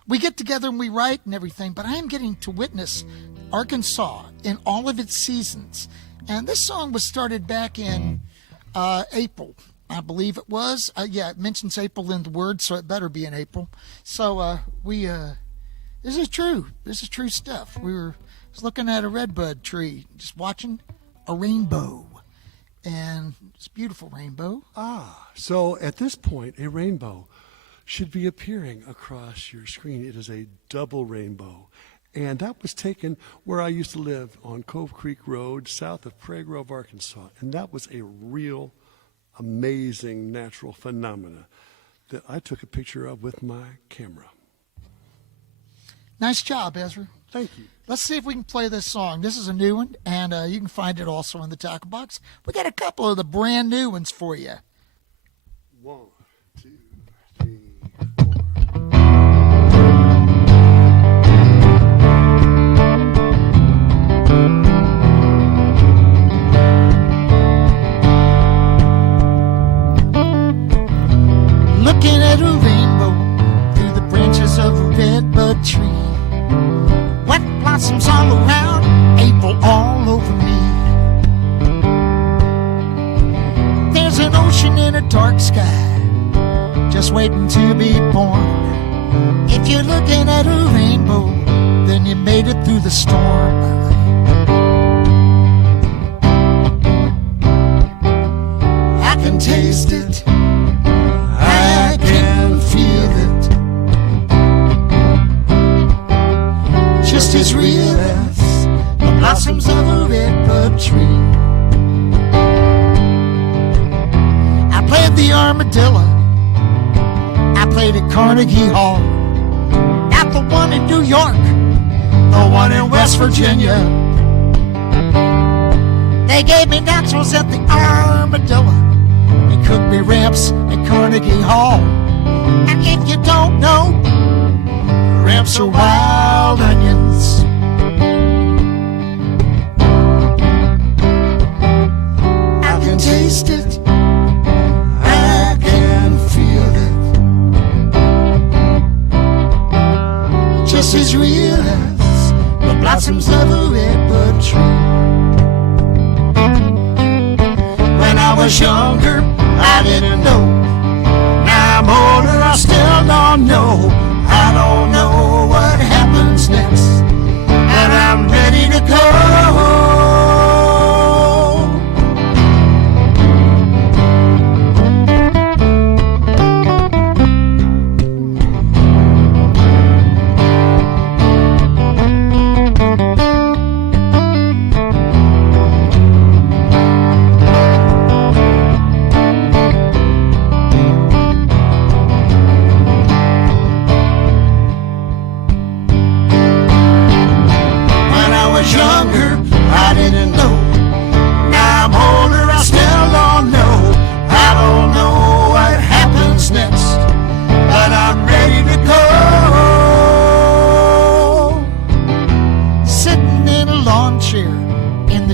We get together and we write and everything, but I am getting to witness Arkansas in all of its seasons. And this song was started back in April, I believe it was. Yeah, it mentions April in the word, so it better be in April. So this is true. This is true stuff. I was looking at a redbud tree, just watching a rainbow. And it's a beautiful rainbow. So at this point, a rainbow should be appearing across your screen. It is a double rainbow. And that was taken where I used to live on Cove Creek Road, south of Prairie Grove, Arkansas. And that was a real amazing natural phenomena that I took a picture of with my camera. Nice job, Ezra. Thank you. Let's see if we can play this song. This is a new one, and you can find it also in the tackle box. We got a couple of the brand new ones for you. 1, 2, 3, 4. Looking at a rainbow through the branches of a redbud tree. Wet blossoms all around, April all over me. There's an ocean in a dark sky, just waiting to be born. If you're looking at a rainbow, then you made it through the storm. I can taste it, I can feel it, just as real as the blossoms of a redbud tree. I played the armadillo, I played at Carnegie Hall, not the one in New York, the one in West Virginia. They gave me nachos at the armadillo, they cooked me ramps at Carnegie Hall. And if you don't know, ramps are wild onions. I can taste it, I can feel it, just as real as the blossoms of a redbud tree. When I was younger, I didn't know. Now I'm older, I still don't know. I don't know what happens next, and I'm ready to go.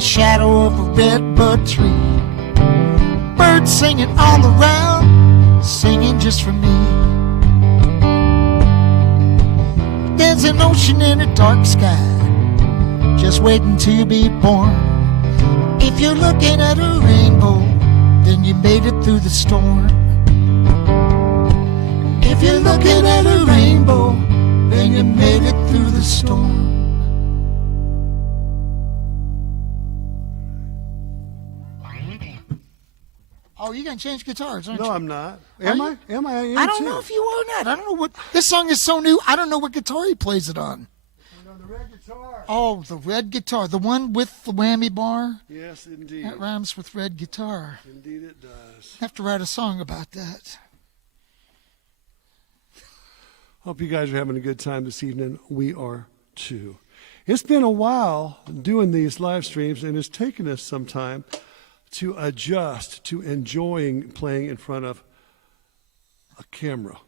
Shadow of a redbud tree, birds singing all around, singing just for me. There's an ocean in a dark sky, just waiting to be born. If you're looking at a rainbow, then you made it through the storm. If you're looking at a rainbow, then you made it through the storm. Oh, you're going to change guitars, aren't you? No, I'm not. Am I? Am I? I don't know if you are or not. I don't know what. This song is so new, I don't know what guitar he plays it on. The red guitar. Oh, the red guitar. The one with the whammy bar? Yes, indeed. That rhymes with red guitar. Indeed it does. I have to write a song about that. Hope you guys are having a good time this evening. We are too. It's been a while doing these live streams, and it's taken us some time to adjust to enjoying playing in front of a camera.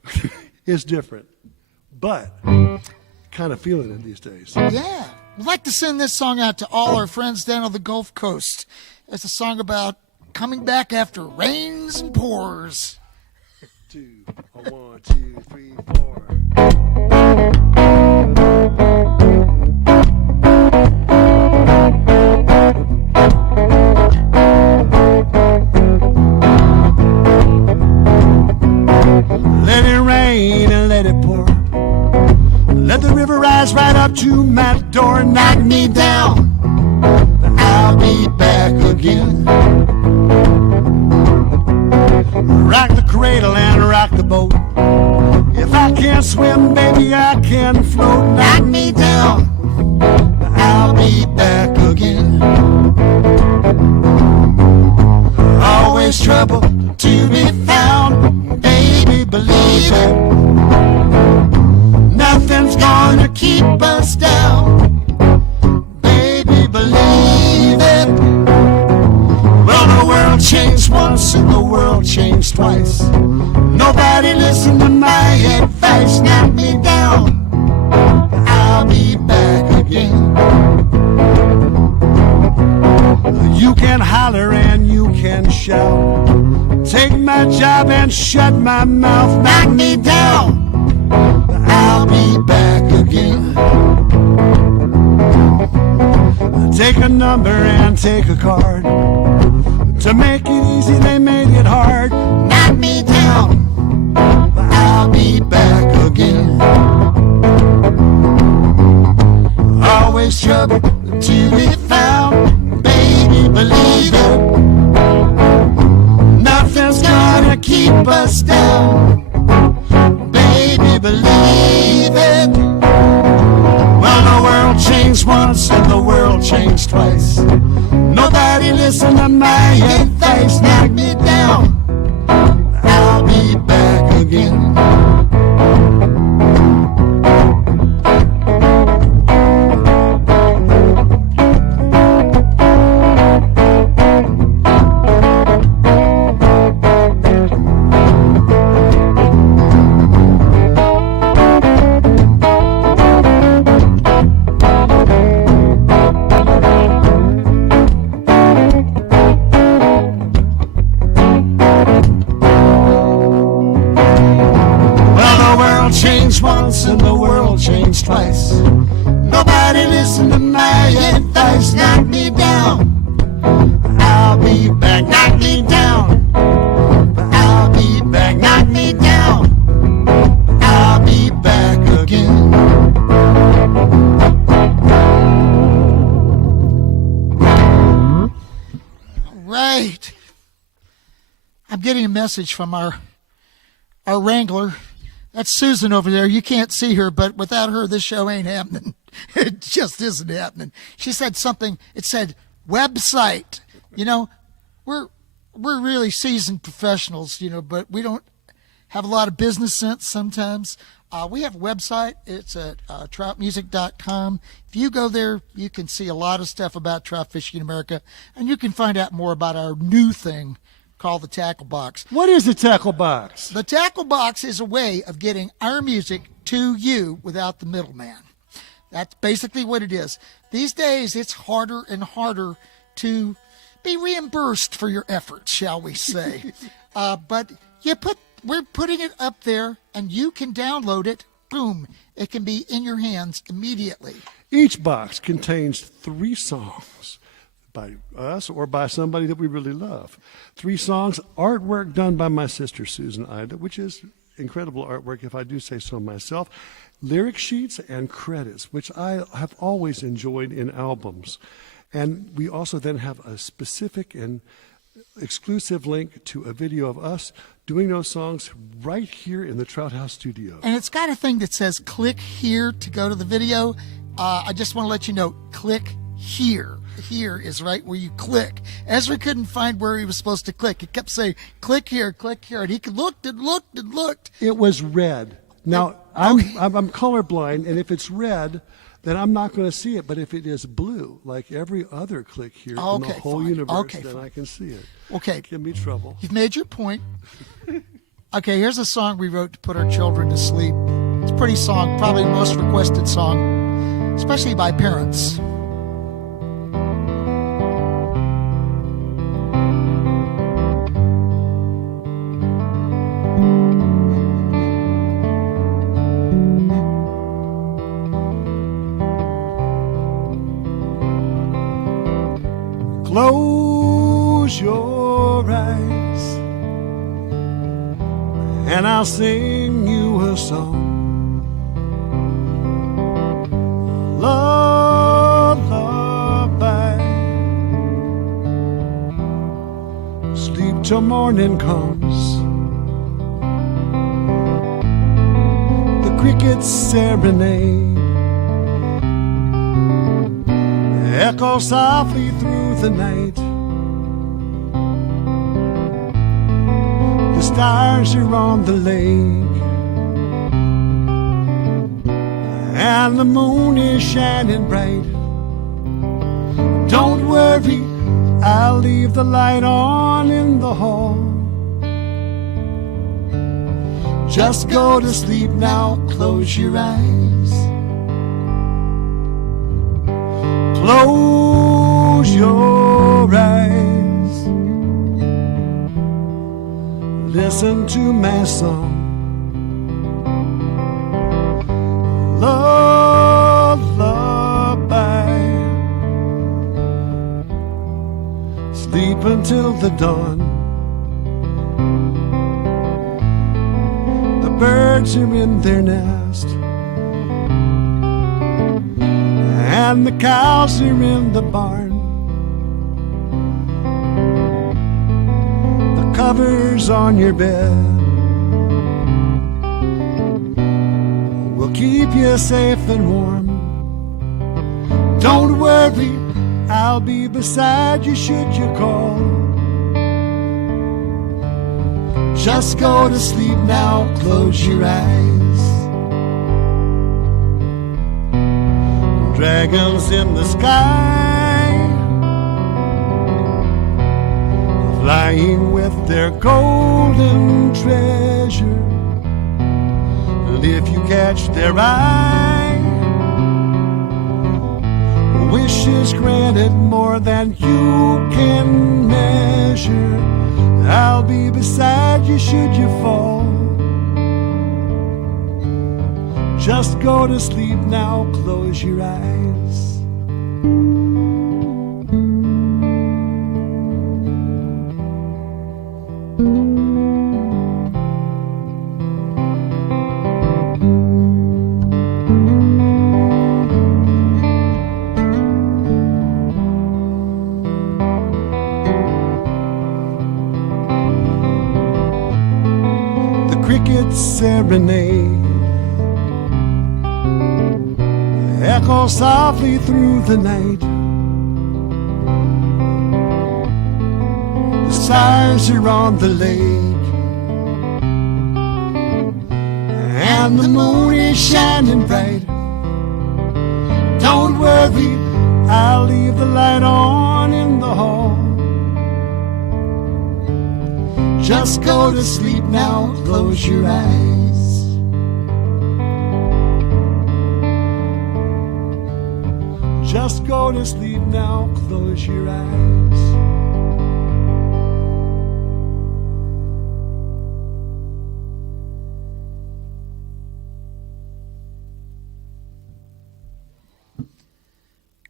It's different, but kind of feeling it these days. Yeah. I'd like to send this song out to all our friends down on the Gulf Coast. It's a song about coming back after rains and pours. 2, 1, 2, 3, 4. Let it rain and let it pour. Let the river rise right up to my door. Knock me down, but I'll be back again. Rock the cradle and rock the boat. If I can't swim, baby, I can float. Knock me down, but I'll be back again. Always trouble to be found, baby, believe it. Nothing's gonna keep us down, baby, believe it. Well, the world changed once and the world changed twice. Nobody listened to my advice. Knock me down, I'll be back again. You can holler and you can shout, take my job and shut my mouth. Knock me down, I'll be back again. Take a number and take a card. To make it easy, they made it hard. Knock me down, I'll be back again. Always trouble to be found, baby, believe it. Nothing's gonna keep us down, baby, believe it. Well, the world changed once and the world changed twice. Nobody listened to my advice. Knock me down, I'll be back again. Once and the world changed twice. Nobody listened to my advice. Knock me down, I'll be back. Knock me down, I'll be back. Knock me down, I'll be back again. All right. I'm getting a message from our wrangler. That's Susan over there. You can't see her, but without her, this show ain't happening. It just isn't happening. She said something. It said website. You know, we're really seasoned professionals, you know, but we don't have a lot of business sense sometimes. We have a website. It's at troutmusic.com. If you go there, you can see a lot of stuff about trout fishing in America, and you can find out more about our new thing called the Tackle Box. What is the Tackle Box? The Tackle Box is a way of getting our music to you without the middleman. That's basically what it is. These days, it's harder and harder to be reimbursed for your efforts, shall we say. But we're putting it up there, and you can download it. Boom. It can be in your hands immediately. Each box contains 3 songs by us or by somebody that we really love. 3 songs, artwork done by my sister Susan Ida, which is incredible artwork if I do say so myself. Lyric sheets and credits, which I have always enjoyed in albums. And we also then have a specific and exclusive link to a video of us doing those songs right here in the Trout House studio. And it's got a thing that says click here to go to the video. I just want to let you know, click here. Here is right where you click. Ezra couldn't find where he was supposed to click. He kept saying, click here, and he looked and looked and looked. It was red. Now, I'm colorblind, and if it's red, then I'm not going to see it. But if it is blue, like every other click here in the whole universe, then I can see it. Okay. Give me trouble. You've made your point. Okay, here's a song we wrote to put our children to sleep. It's a pretty song, probably the most requested song, especially by parents. Close your eyes, and I'll sing you a song. Lullaby. Sleep till morning comes. The crickets serenade. Echo softly through the night. The stars are on the lake, and the moon is shining bright. Don't worry, I'll leave the light on in the hall. Just go to sleep now, close your eyes. Close your eyes. Listen to my song. Lullaby. Sleep until the dawn. The birds are in their nest, and the cows are in the barn. The covers on your bed will keep you safe and warm. Don't worry, I'll be beside you should you call. Just go to sleep now, close your eyes. Dragons in the sky, flying with their golden treasure. And if you catch their eye, wishes granted more than you can measure. I'll be beside you should you fall. Just go to sleep now, close your eyes. The crickets serenade, echo softly through the night. The stars are on the lake, and the moon is shining bright. Don't worry, I'll leave the light on in the hall. Just go to sleep now, close your eyes. Just go to sleep now, close your eyes.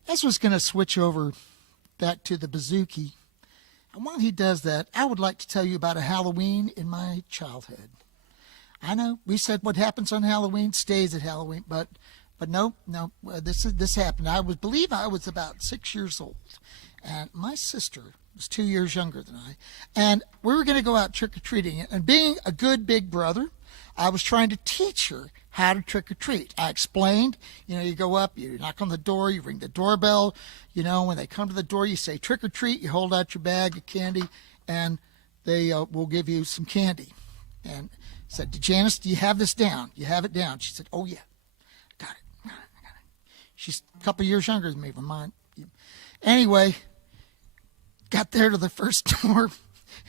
I was going to switch over back to the bouzouki. And while he does that, I would like to tell you about a Halloween in my childhood. I know we said what happens on Halloween stays at Halloween, but no, this happened. I believe I was about 6 years old, and my sister was 2 years younger than I, and we were going to go out trick-or-treating. And being a good big brother, I was trying to teach her how to trick-or-treat. I explained, you go up, you knock on the door, you ring the doorbell. When they come to the door, you say trick-or-treat, you hold out your bag of candy, and they will give you some candy. and said, Janice, do you have this down? You have it down? She said, oh, yeah. Got it. She's a couple years younger than me, but mine. Anyway, got there to the first door.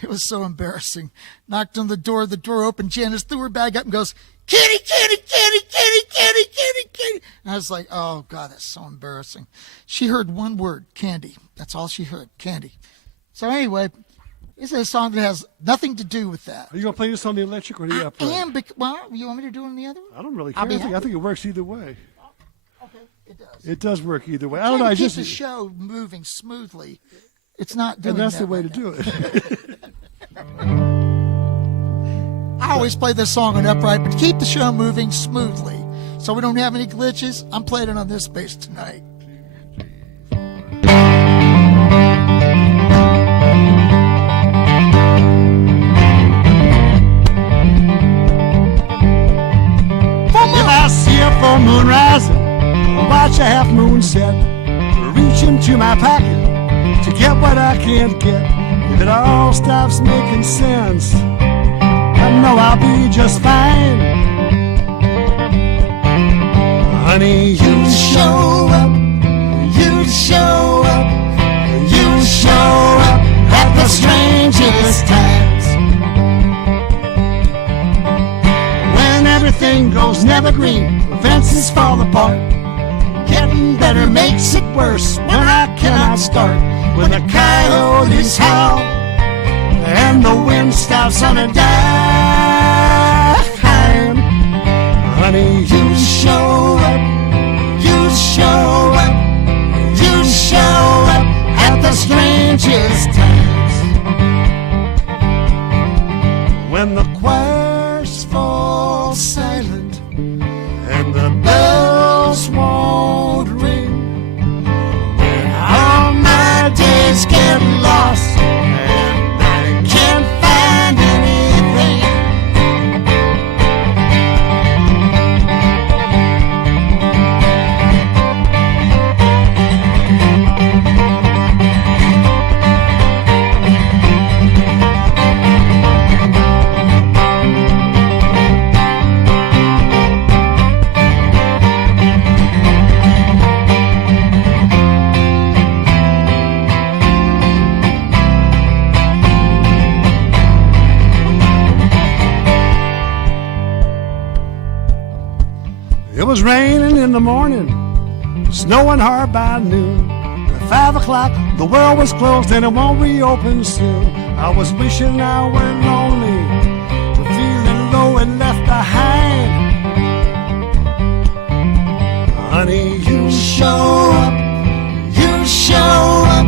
It was so embarrassing. Knocked on the door opened. Janice threw her bag up and goes, kitty, kitty, kitty, kitty, kitty, kitty, kitty. And I was like, oh, God, that's so embarrassing. She heard one word, candy. That's all she heard, candy. So anyway, this is a song that has nothing to do with that. Are you going to play this on the electric or do you play? Well, you want me to do it on the other one? I don't really care. I think it works either way. Okay, it does. It does work either way. I don't know. I just keep the show moving smoothly. It's not doing and that's that the way right to now. do it. I always play this song on upright, but to keep the show moving smoothly so we don't have any glitches, I'm playing it on this bass tonight. If I see a full moon rising, watch a half moon set, reach into my pocket to get what I can't get. If it all stops making sense, I know I'll be just fine. Honey, you show up, you show up, you show up at the strangest times. When everything goes never green, fences fall apart. Getting better makes it worse when I cannot start. When the coyotes howl and the wind stops on a dime. Honey, you show up, you show up, you show up at the strangest times. When the choirs fall silent and the bells won't ring, when all my days get lost and I can't find anything. It was raining in the morning, snowing hard by noon. At 5 o'clock, the world was closed and it won't reopen soon. I was wishing I weren't lonely, feeling low and left behind. Honey, you show up, you show up,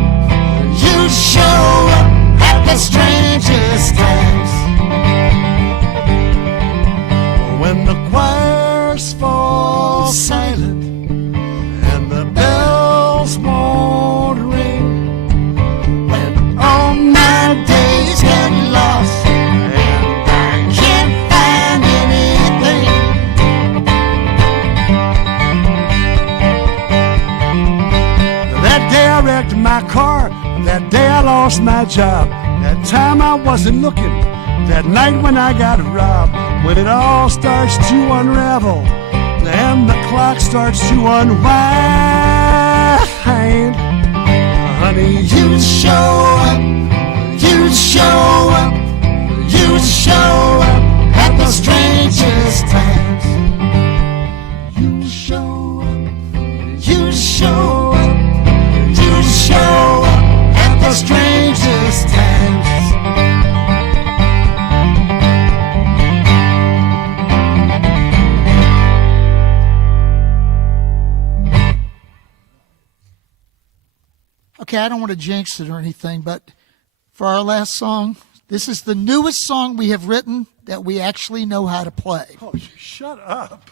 you show up at the strangest times. When the choirs fall silent and the bells won't ring, when all my days get lost and I can't find anything. That day I wrecked my car, that day I lost my job, that time I wasn't looking, that night when I got robbed. When it all starts to unravel and the clock starts to unwind, honey, you show up, you show up, you show up at the strangest times. You show up, you show up, you show up at the strangest times. Okay, I don't want to jinx it or anything, but for our last song, this is the newest song we have written that we actually know how to play. Oh, shut up.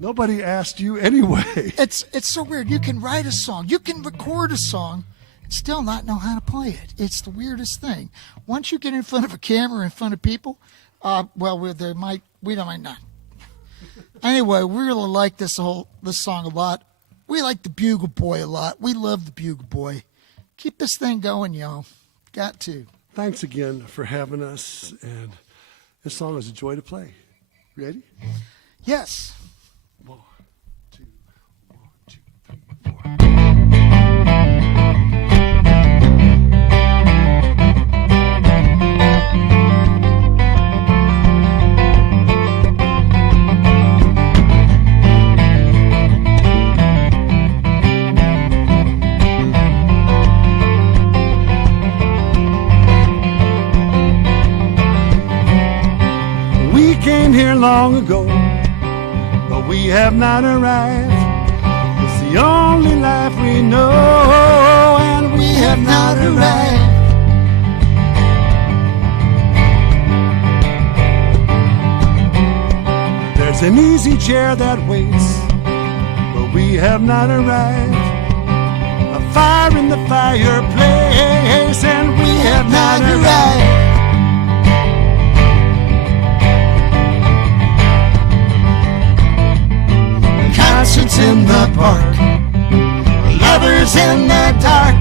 Nobody asked you anyway. It's so weird. You can write a song, you can record a song, and still not know how to play it. It's the weirdest thing. Once you get in front of a camera, in front of people, we might not. Anyway, we really like this song a lot. We like the Bugle Boy a lot. We love the Bugle Boy. Keep this thing going, y'all. Got to. Thanks again for having us, and This song is a joy to play. Ready? Yes. 1, 2, 1, 2, 3, 4. We came here long ago, but we have not arrived. It's the only life we know, and we have not arrived. There's an easy chair that waits, but we have not arrived. A fire in the fireplace, and we have not arrived. Concerts in the park, lovers in the dark.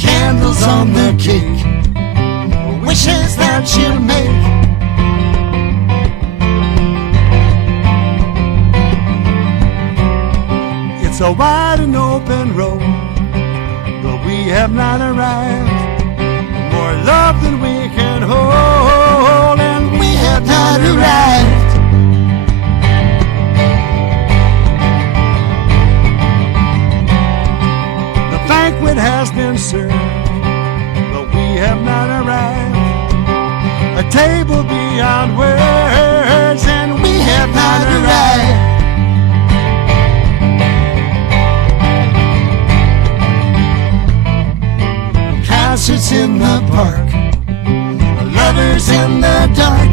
Candles on the cake, wishes that you make. It's a wide and open road, but we have not arrived. More love than we can hold, and we have not arrived. The banquet has been served, but we have not arrived. A table beyond words, and we have not arrived. Concerts in the park, lovers in the dark.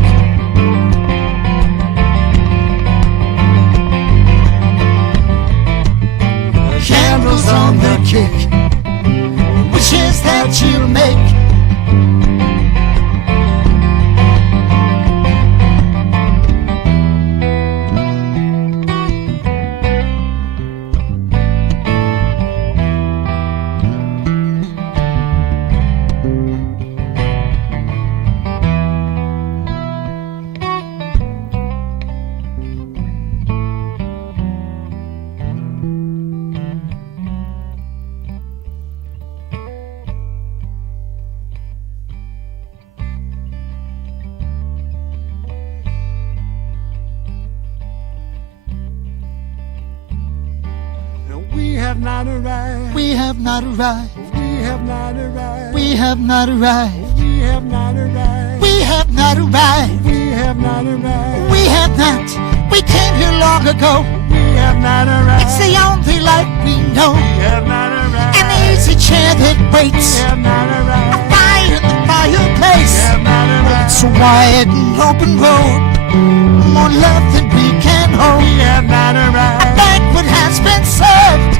Candles on the cake, wishes that you make. We have not arrived. We have not arrived. We have not arrived. We have not arrived. We have not arrived. We have not arrived. We have not arrived. We have not. We came here long ago. We have not arrived. It's the only life we know. We have not arrived. An easy chair that waits. We have not arrived. A fire in the fireplace. We have not arrived. It's a wide and open road. More love than we can hold. We have not A arrived. banquet has been served,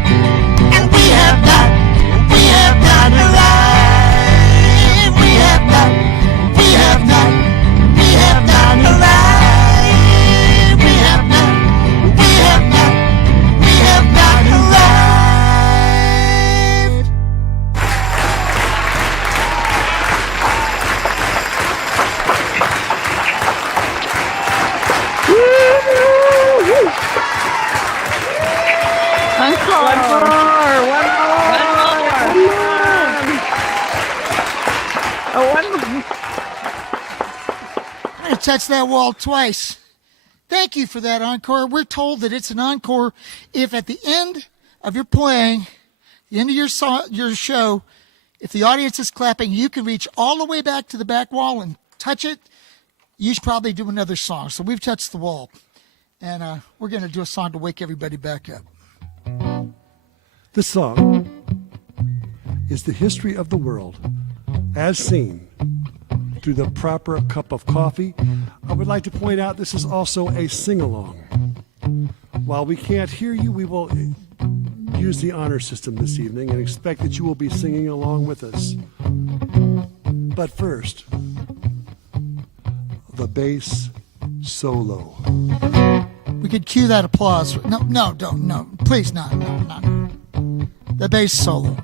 and we have not arrived. We have not arrived. We have not arrived. We have not. We have not arrived. Encore. One more. Oh, one more. I'm going to touch that wall twice. Thank you for that encore. We're told that it's an encore if at the end of your playing, the end of your show, if the audience is clapping, you can reach all the way back to the back wall and touch it. You should probably do another song. So we've touched the wall. And we're going to do a song to wake everybody back up. This song is the history of the world as seen through the proper cup of coffee. I would like to point out this is also a sing-along. While we can't hear you, we will use the honor system this evening and expect that you will be singing along with us. But first, the bass solo. We could cue that applause. No, don't. No, please, no. The bass solo.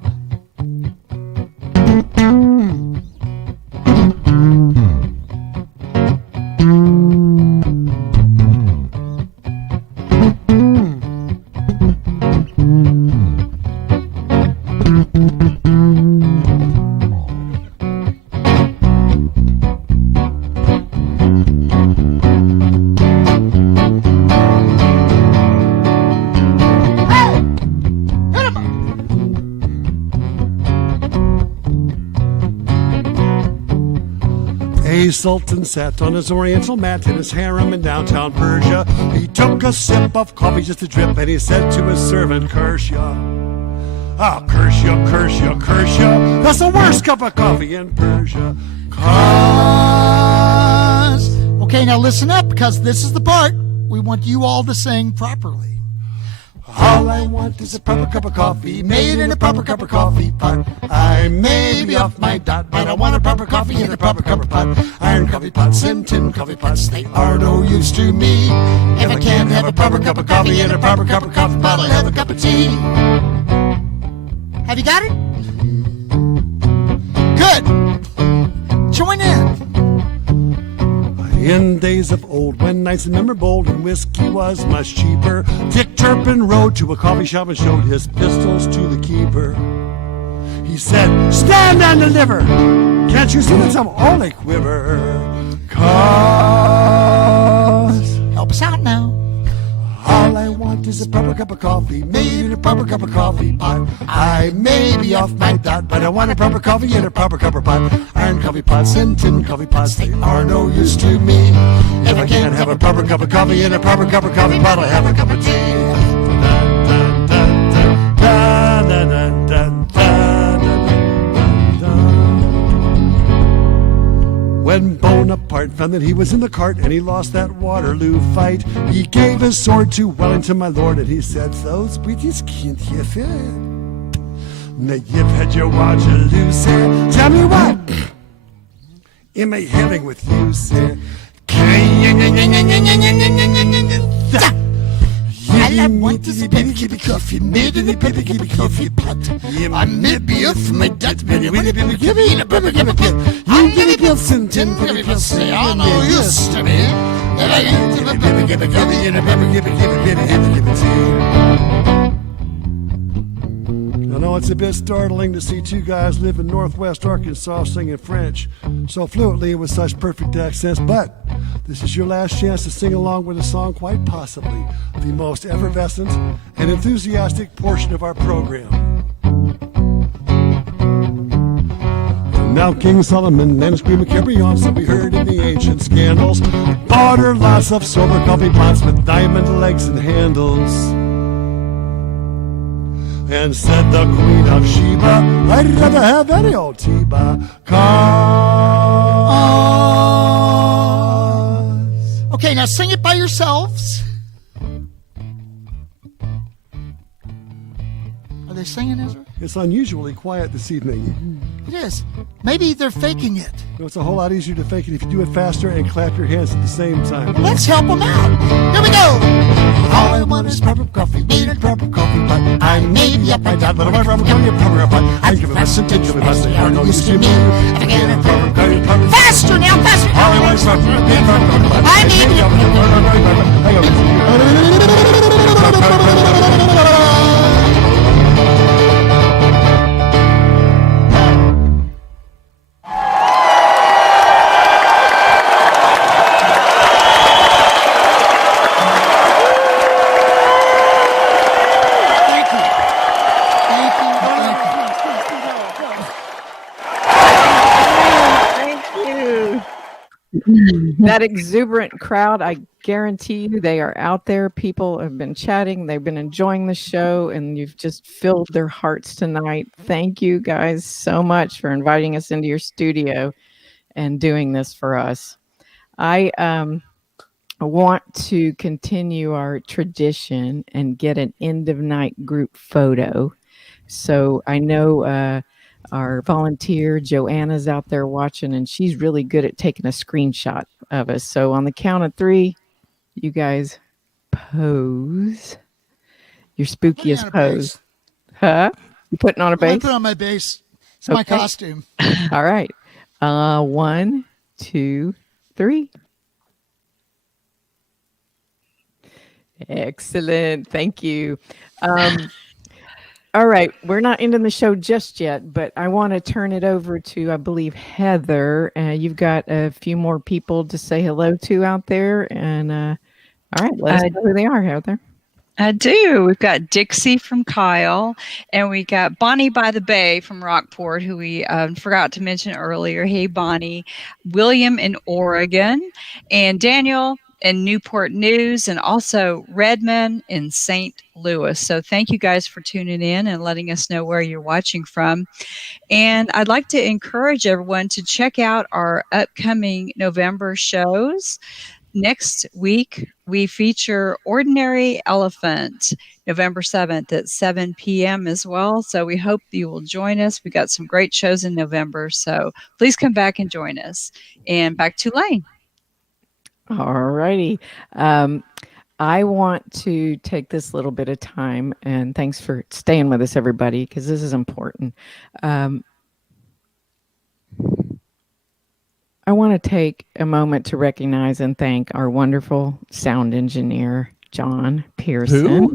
A sultan sat on his oriental mat in his harem in downtown Persia. He took a sip of coffee just to drip, and he said to his servant, curse ya. Ah, curse ya, curse ya, curse ya. That's the worst cup of coffee in Persia. Cause. Okay, now listen up, because this is the part we want you all to sing properly. All I want is a proper cup of coffee, made in a proper cup of coffee pot. I may be off my dot, but I want a proper coffee in a proper cup of pot. Iron coffee pots and tin coffee pots, they are no use to me. If I can't have a proper cup of coffee in a proper cup of coffee pot, I'll have a cup of tea. Have you got it? Good. Join in. In days of old, when nights and men were bold and whiskey was much cheaper, Dick Turpin rode to a coffee shop and showed his pistols to the keeper. He said, stand and deliver! Can't you see that I'm only quiver? Cause Help us out now. all I want is a proper cup of coffee, made in a proper cup of coffee pot. I may be off my dot, but I want a proper coffee in a proper cup of pot. Iron coffee pots and tin coffee pots, they are no use to me. If I can't have a proper cup of coffee in a proper cup of coffee pot, I'll have a cup of tea. When Bonaparte found that he was in the cart and he lost that Waterloo fight, he gave his sword to Wellington, my lord, and he said, those British can't hear it. Now you've had your Waterloo, sir. Tell me what am I having with you, sir? All I want is a baby keepy coffee, made in a baby keepy coffee pot. I may be off my dot, but I want a baby keepy in a baby keepy pot. You give me pills and tin coffee pots, they are no use to me. If I can't have a baby keepy coffee in a baby keepy tea. I know it's a bit startling to see two guys live in Northwest Arkansas singing French so fluently with such perfect accents, but this is your last chance to sing along with a song quite possibly the most effervescent and enthusiastic portion of our program. Now King Solomon and his queen would carry on, so we heard in the ancient scandals, bought her lots of silver coffee pots with diamond legs and handles. And said the Queen of Sheba, I'd rather have any old T-Bar. Cause. Okay, now sing it by yourselves. Are they singing, Ezra? It's unusually quiet this evening. It is. Maybe they're faking it. You know, it's a whole lot easier to fake it if you do it faster and clap your hands at the same time. Well, let's help them out. Here we go. All I want is proper coffee, made in proper coffee pot. I may be up my dot, but I want proper coffee, proper pot. I give it my sentence, but they are no use to me. If I can't have proper coffee, proper. Faster now, faster. All I want is proper coffee, made in proper pot. I may be up That exuberant crowd, I guarantee you they are out there. People have been chatting, they've been enjoying the show, and you've just filled their hearts tonight. Thank you guys so much for inviting us into your studio and doing this for us. I want to continue our tradition and get an end of night group photo. So I know our volunteer Joanna's out there watching, and she's really good at taking a screenshot of us. So on the count of 3, you guys pose your spookiest pose. Huh? You putting on a base? I put on my base. It's my costume. All right. 1, 2, 3. Excellent. Thank you. All right. We're not ending the show just yet, but I want to turn it over to, I believe, Heather. You've got a few more people to say hello to out there. And all right, let us know who they are, Heather. I do. We've got Dixie from Kyle, and we got Bonnie by the Bay from Rockport, who we forgot to mention earlier. Hey, Bonnie. William in Oregon, and Daniel in Newport News, and also Redmond in St. Louis. So thank you guys for tuning in and letting us know where you're watching from. And I'd like to encourage everyone to check out our upcoming November shows. Next week, we feature Ordinary Elephant, November 7th at 7 p.m. as well. So we hope you will join us. We got some great shows in November. So please come back and join us. And back to Lane. All righty. I want to take this little bit of time, and thanks for staying with us, everybody, because this is important. I want to take a moment to recognize and thank our wonderful sound engineer, John Pearson. Who?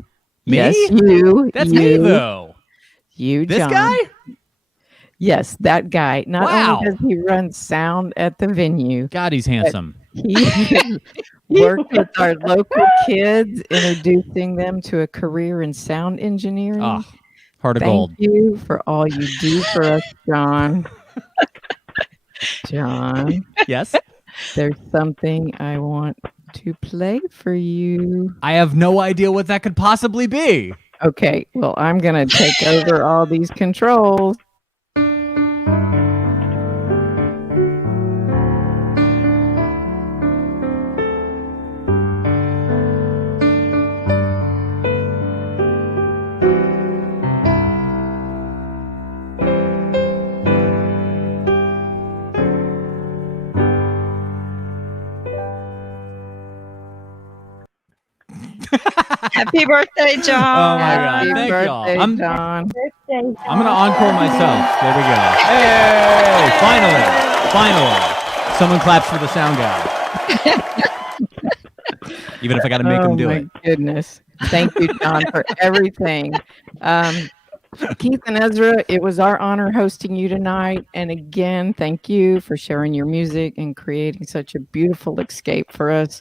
Me? Yes, you. That's you, me, though. You, This John. guy? Yes, that guy. Not Wow. only does he run sound at the venue, God, he's handsome. he worked with our local kids, introducing them to a career in sound engineering. Oh, heart of Thank gold. you for all you do for us, John. John, Yes? there's something I want to play for you. I have no idea what that could possibly be. Okay, well, I'm going to take over all these controls. Happy birthday, Oh John. my God. Happy Thank y'all. birthday, I'm John. going to encore myself. There we go. Hey, finally. Someone claps for the sound guy. Even if I got to make him do it. Oh, my goodness. Thank you, John, for everything. Keith and Ezra, it was our honor hosting you tonight. And again, thank you for sharing your music and creating such a beautiful escape for us,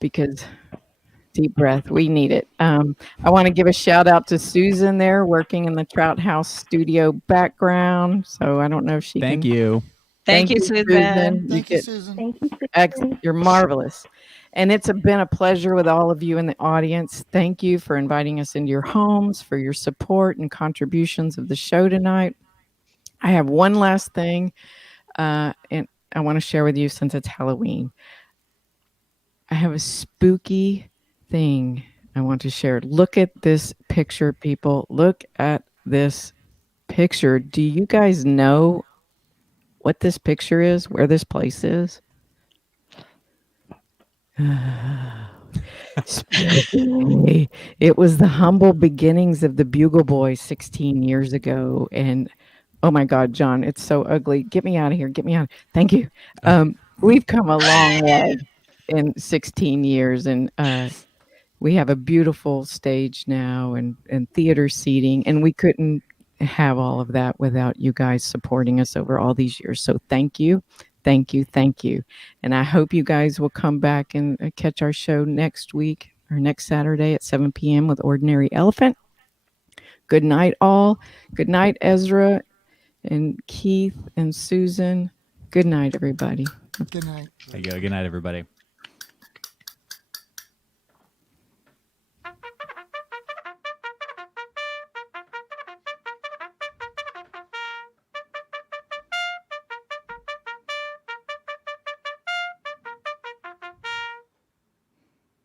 because deep breath, we need it. I want to give a shout out to Susan there, working in the Trout House studio background. So I don't know if she Thank can. you. Thank you, Susan. Thank you, get- Susan. Thank you, Susan. You're marvelous. And it's been a pleasure with all of you in the audience. Thank you for inviting us into your homes, for your support and contributions of the show tonight. I have one last thing, and I want to share with you since it's Halloween. I have a spooky thing I want to share. Look at this picture, people. Look at this picture. Do you guys know what this picture is, where this place is? Spooky. It was the humble beginnings of the Bugle Boys 16 years ago. And oh my God, John, it's so ugly. Get me out of here. Get me out. Thank you. We've come a long way in 16 years, and we have a beautiful stage now and theater seating, and we couldn't have all of that without you guys supporting us over all these years. So thank you. Thank you. Thank you. And I hope you guys will come back and catch our show next week or next Saturday at 7 p.m. with Ordinary Elephant. Good night, all. Good night, Ezra and Keith and Susan. Good night, everybody. Good night. There you go. Good night, everybody.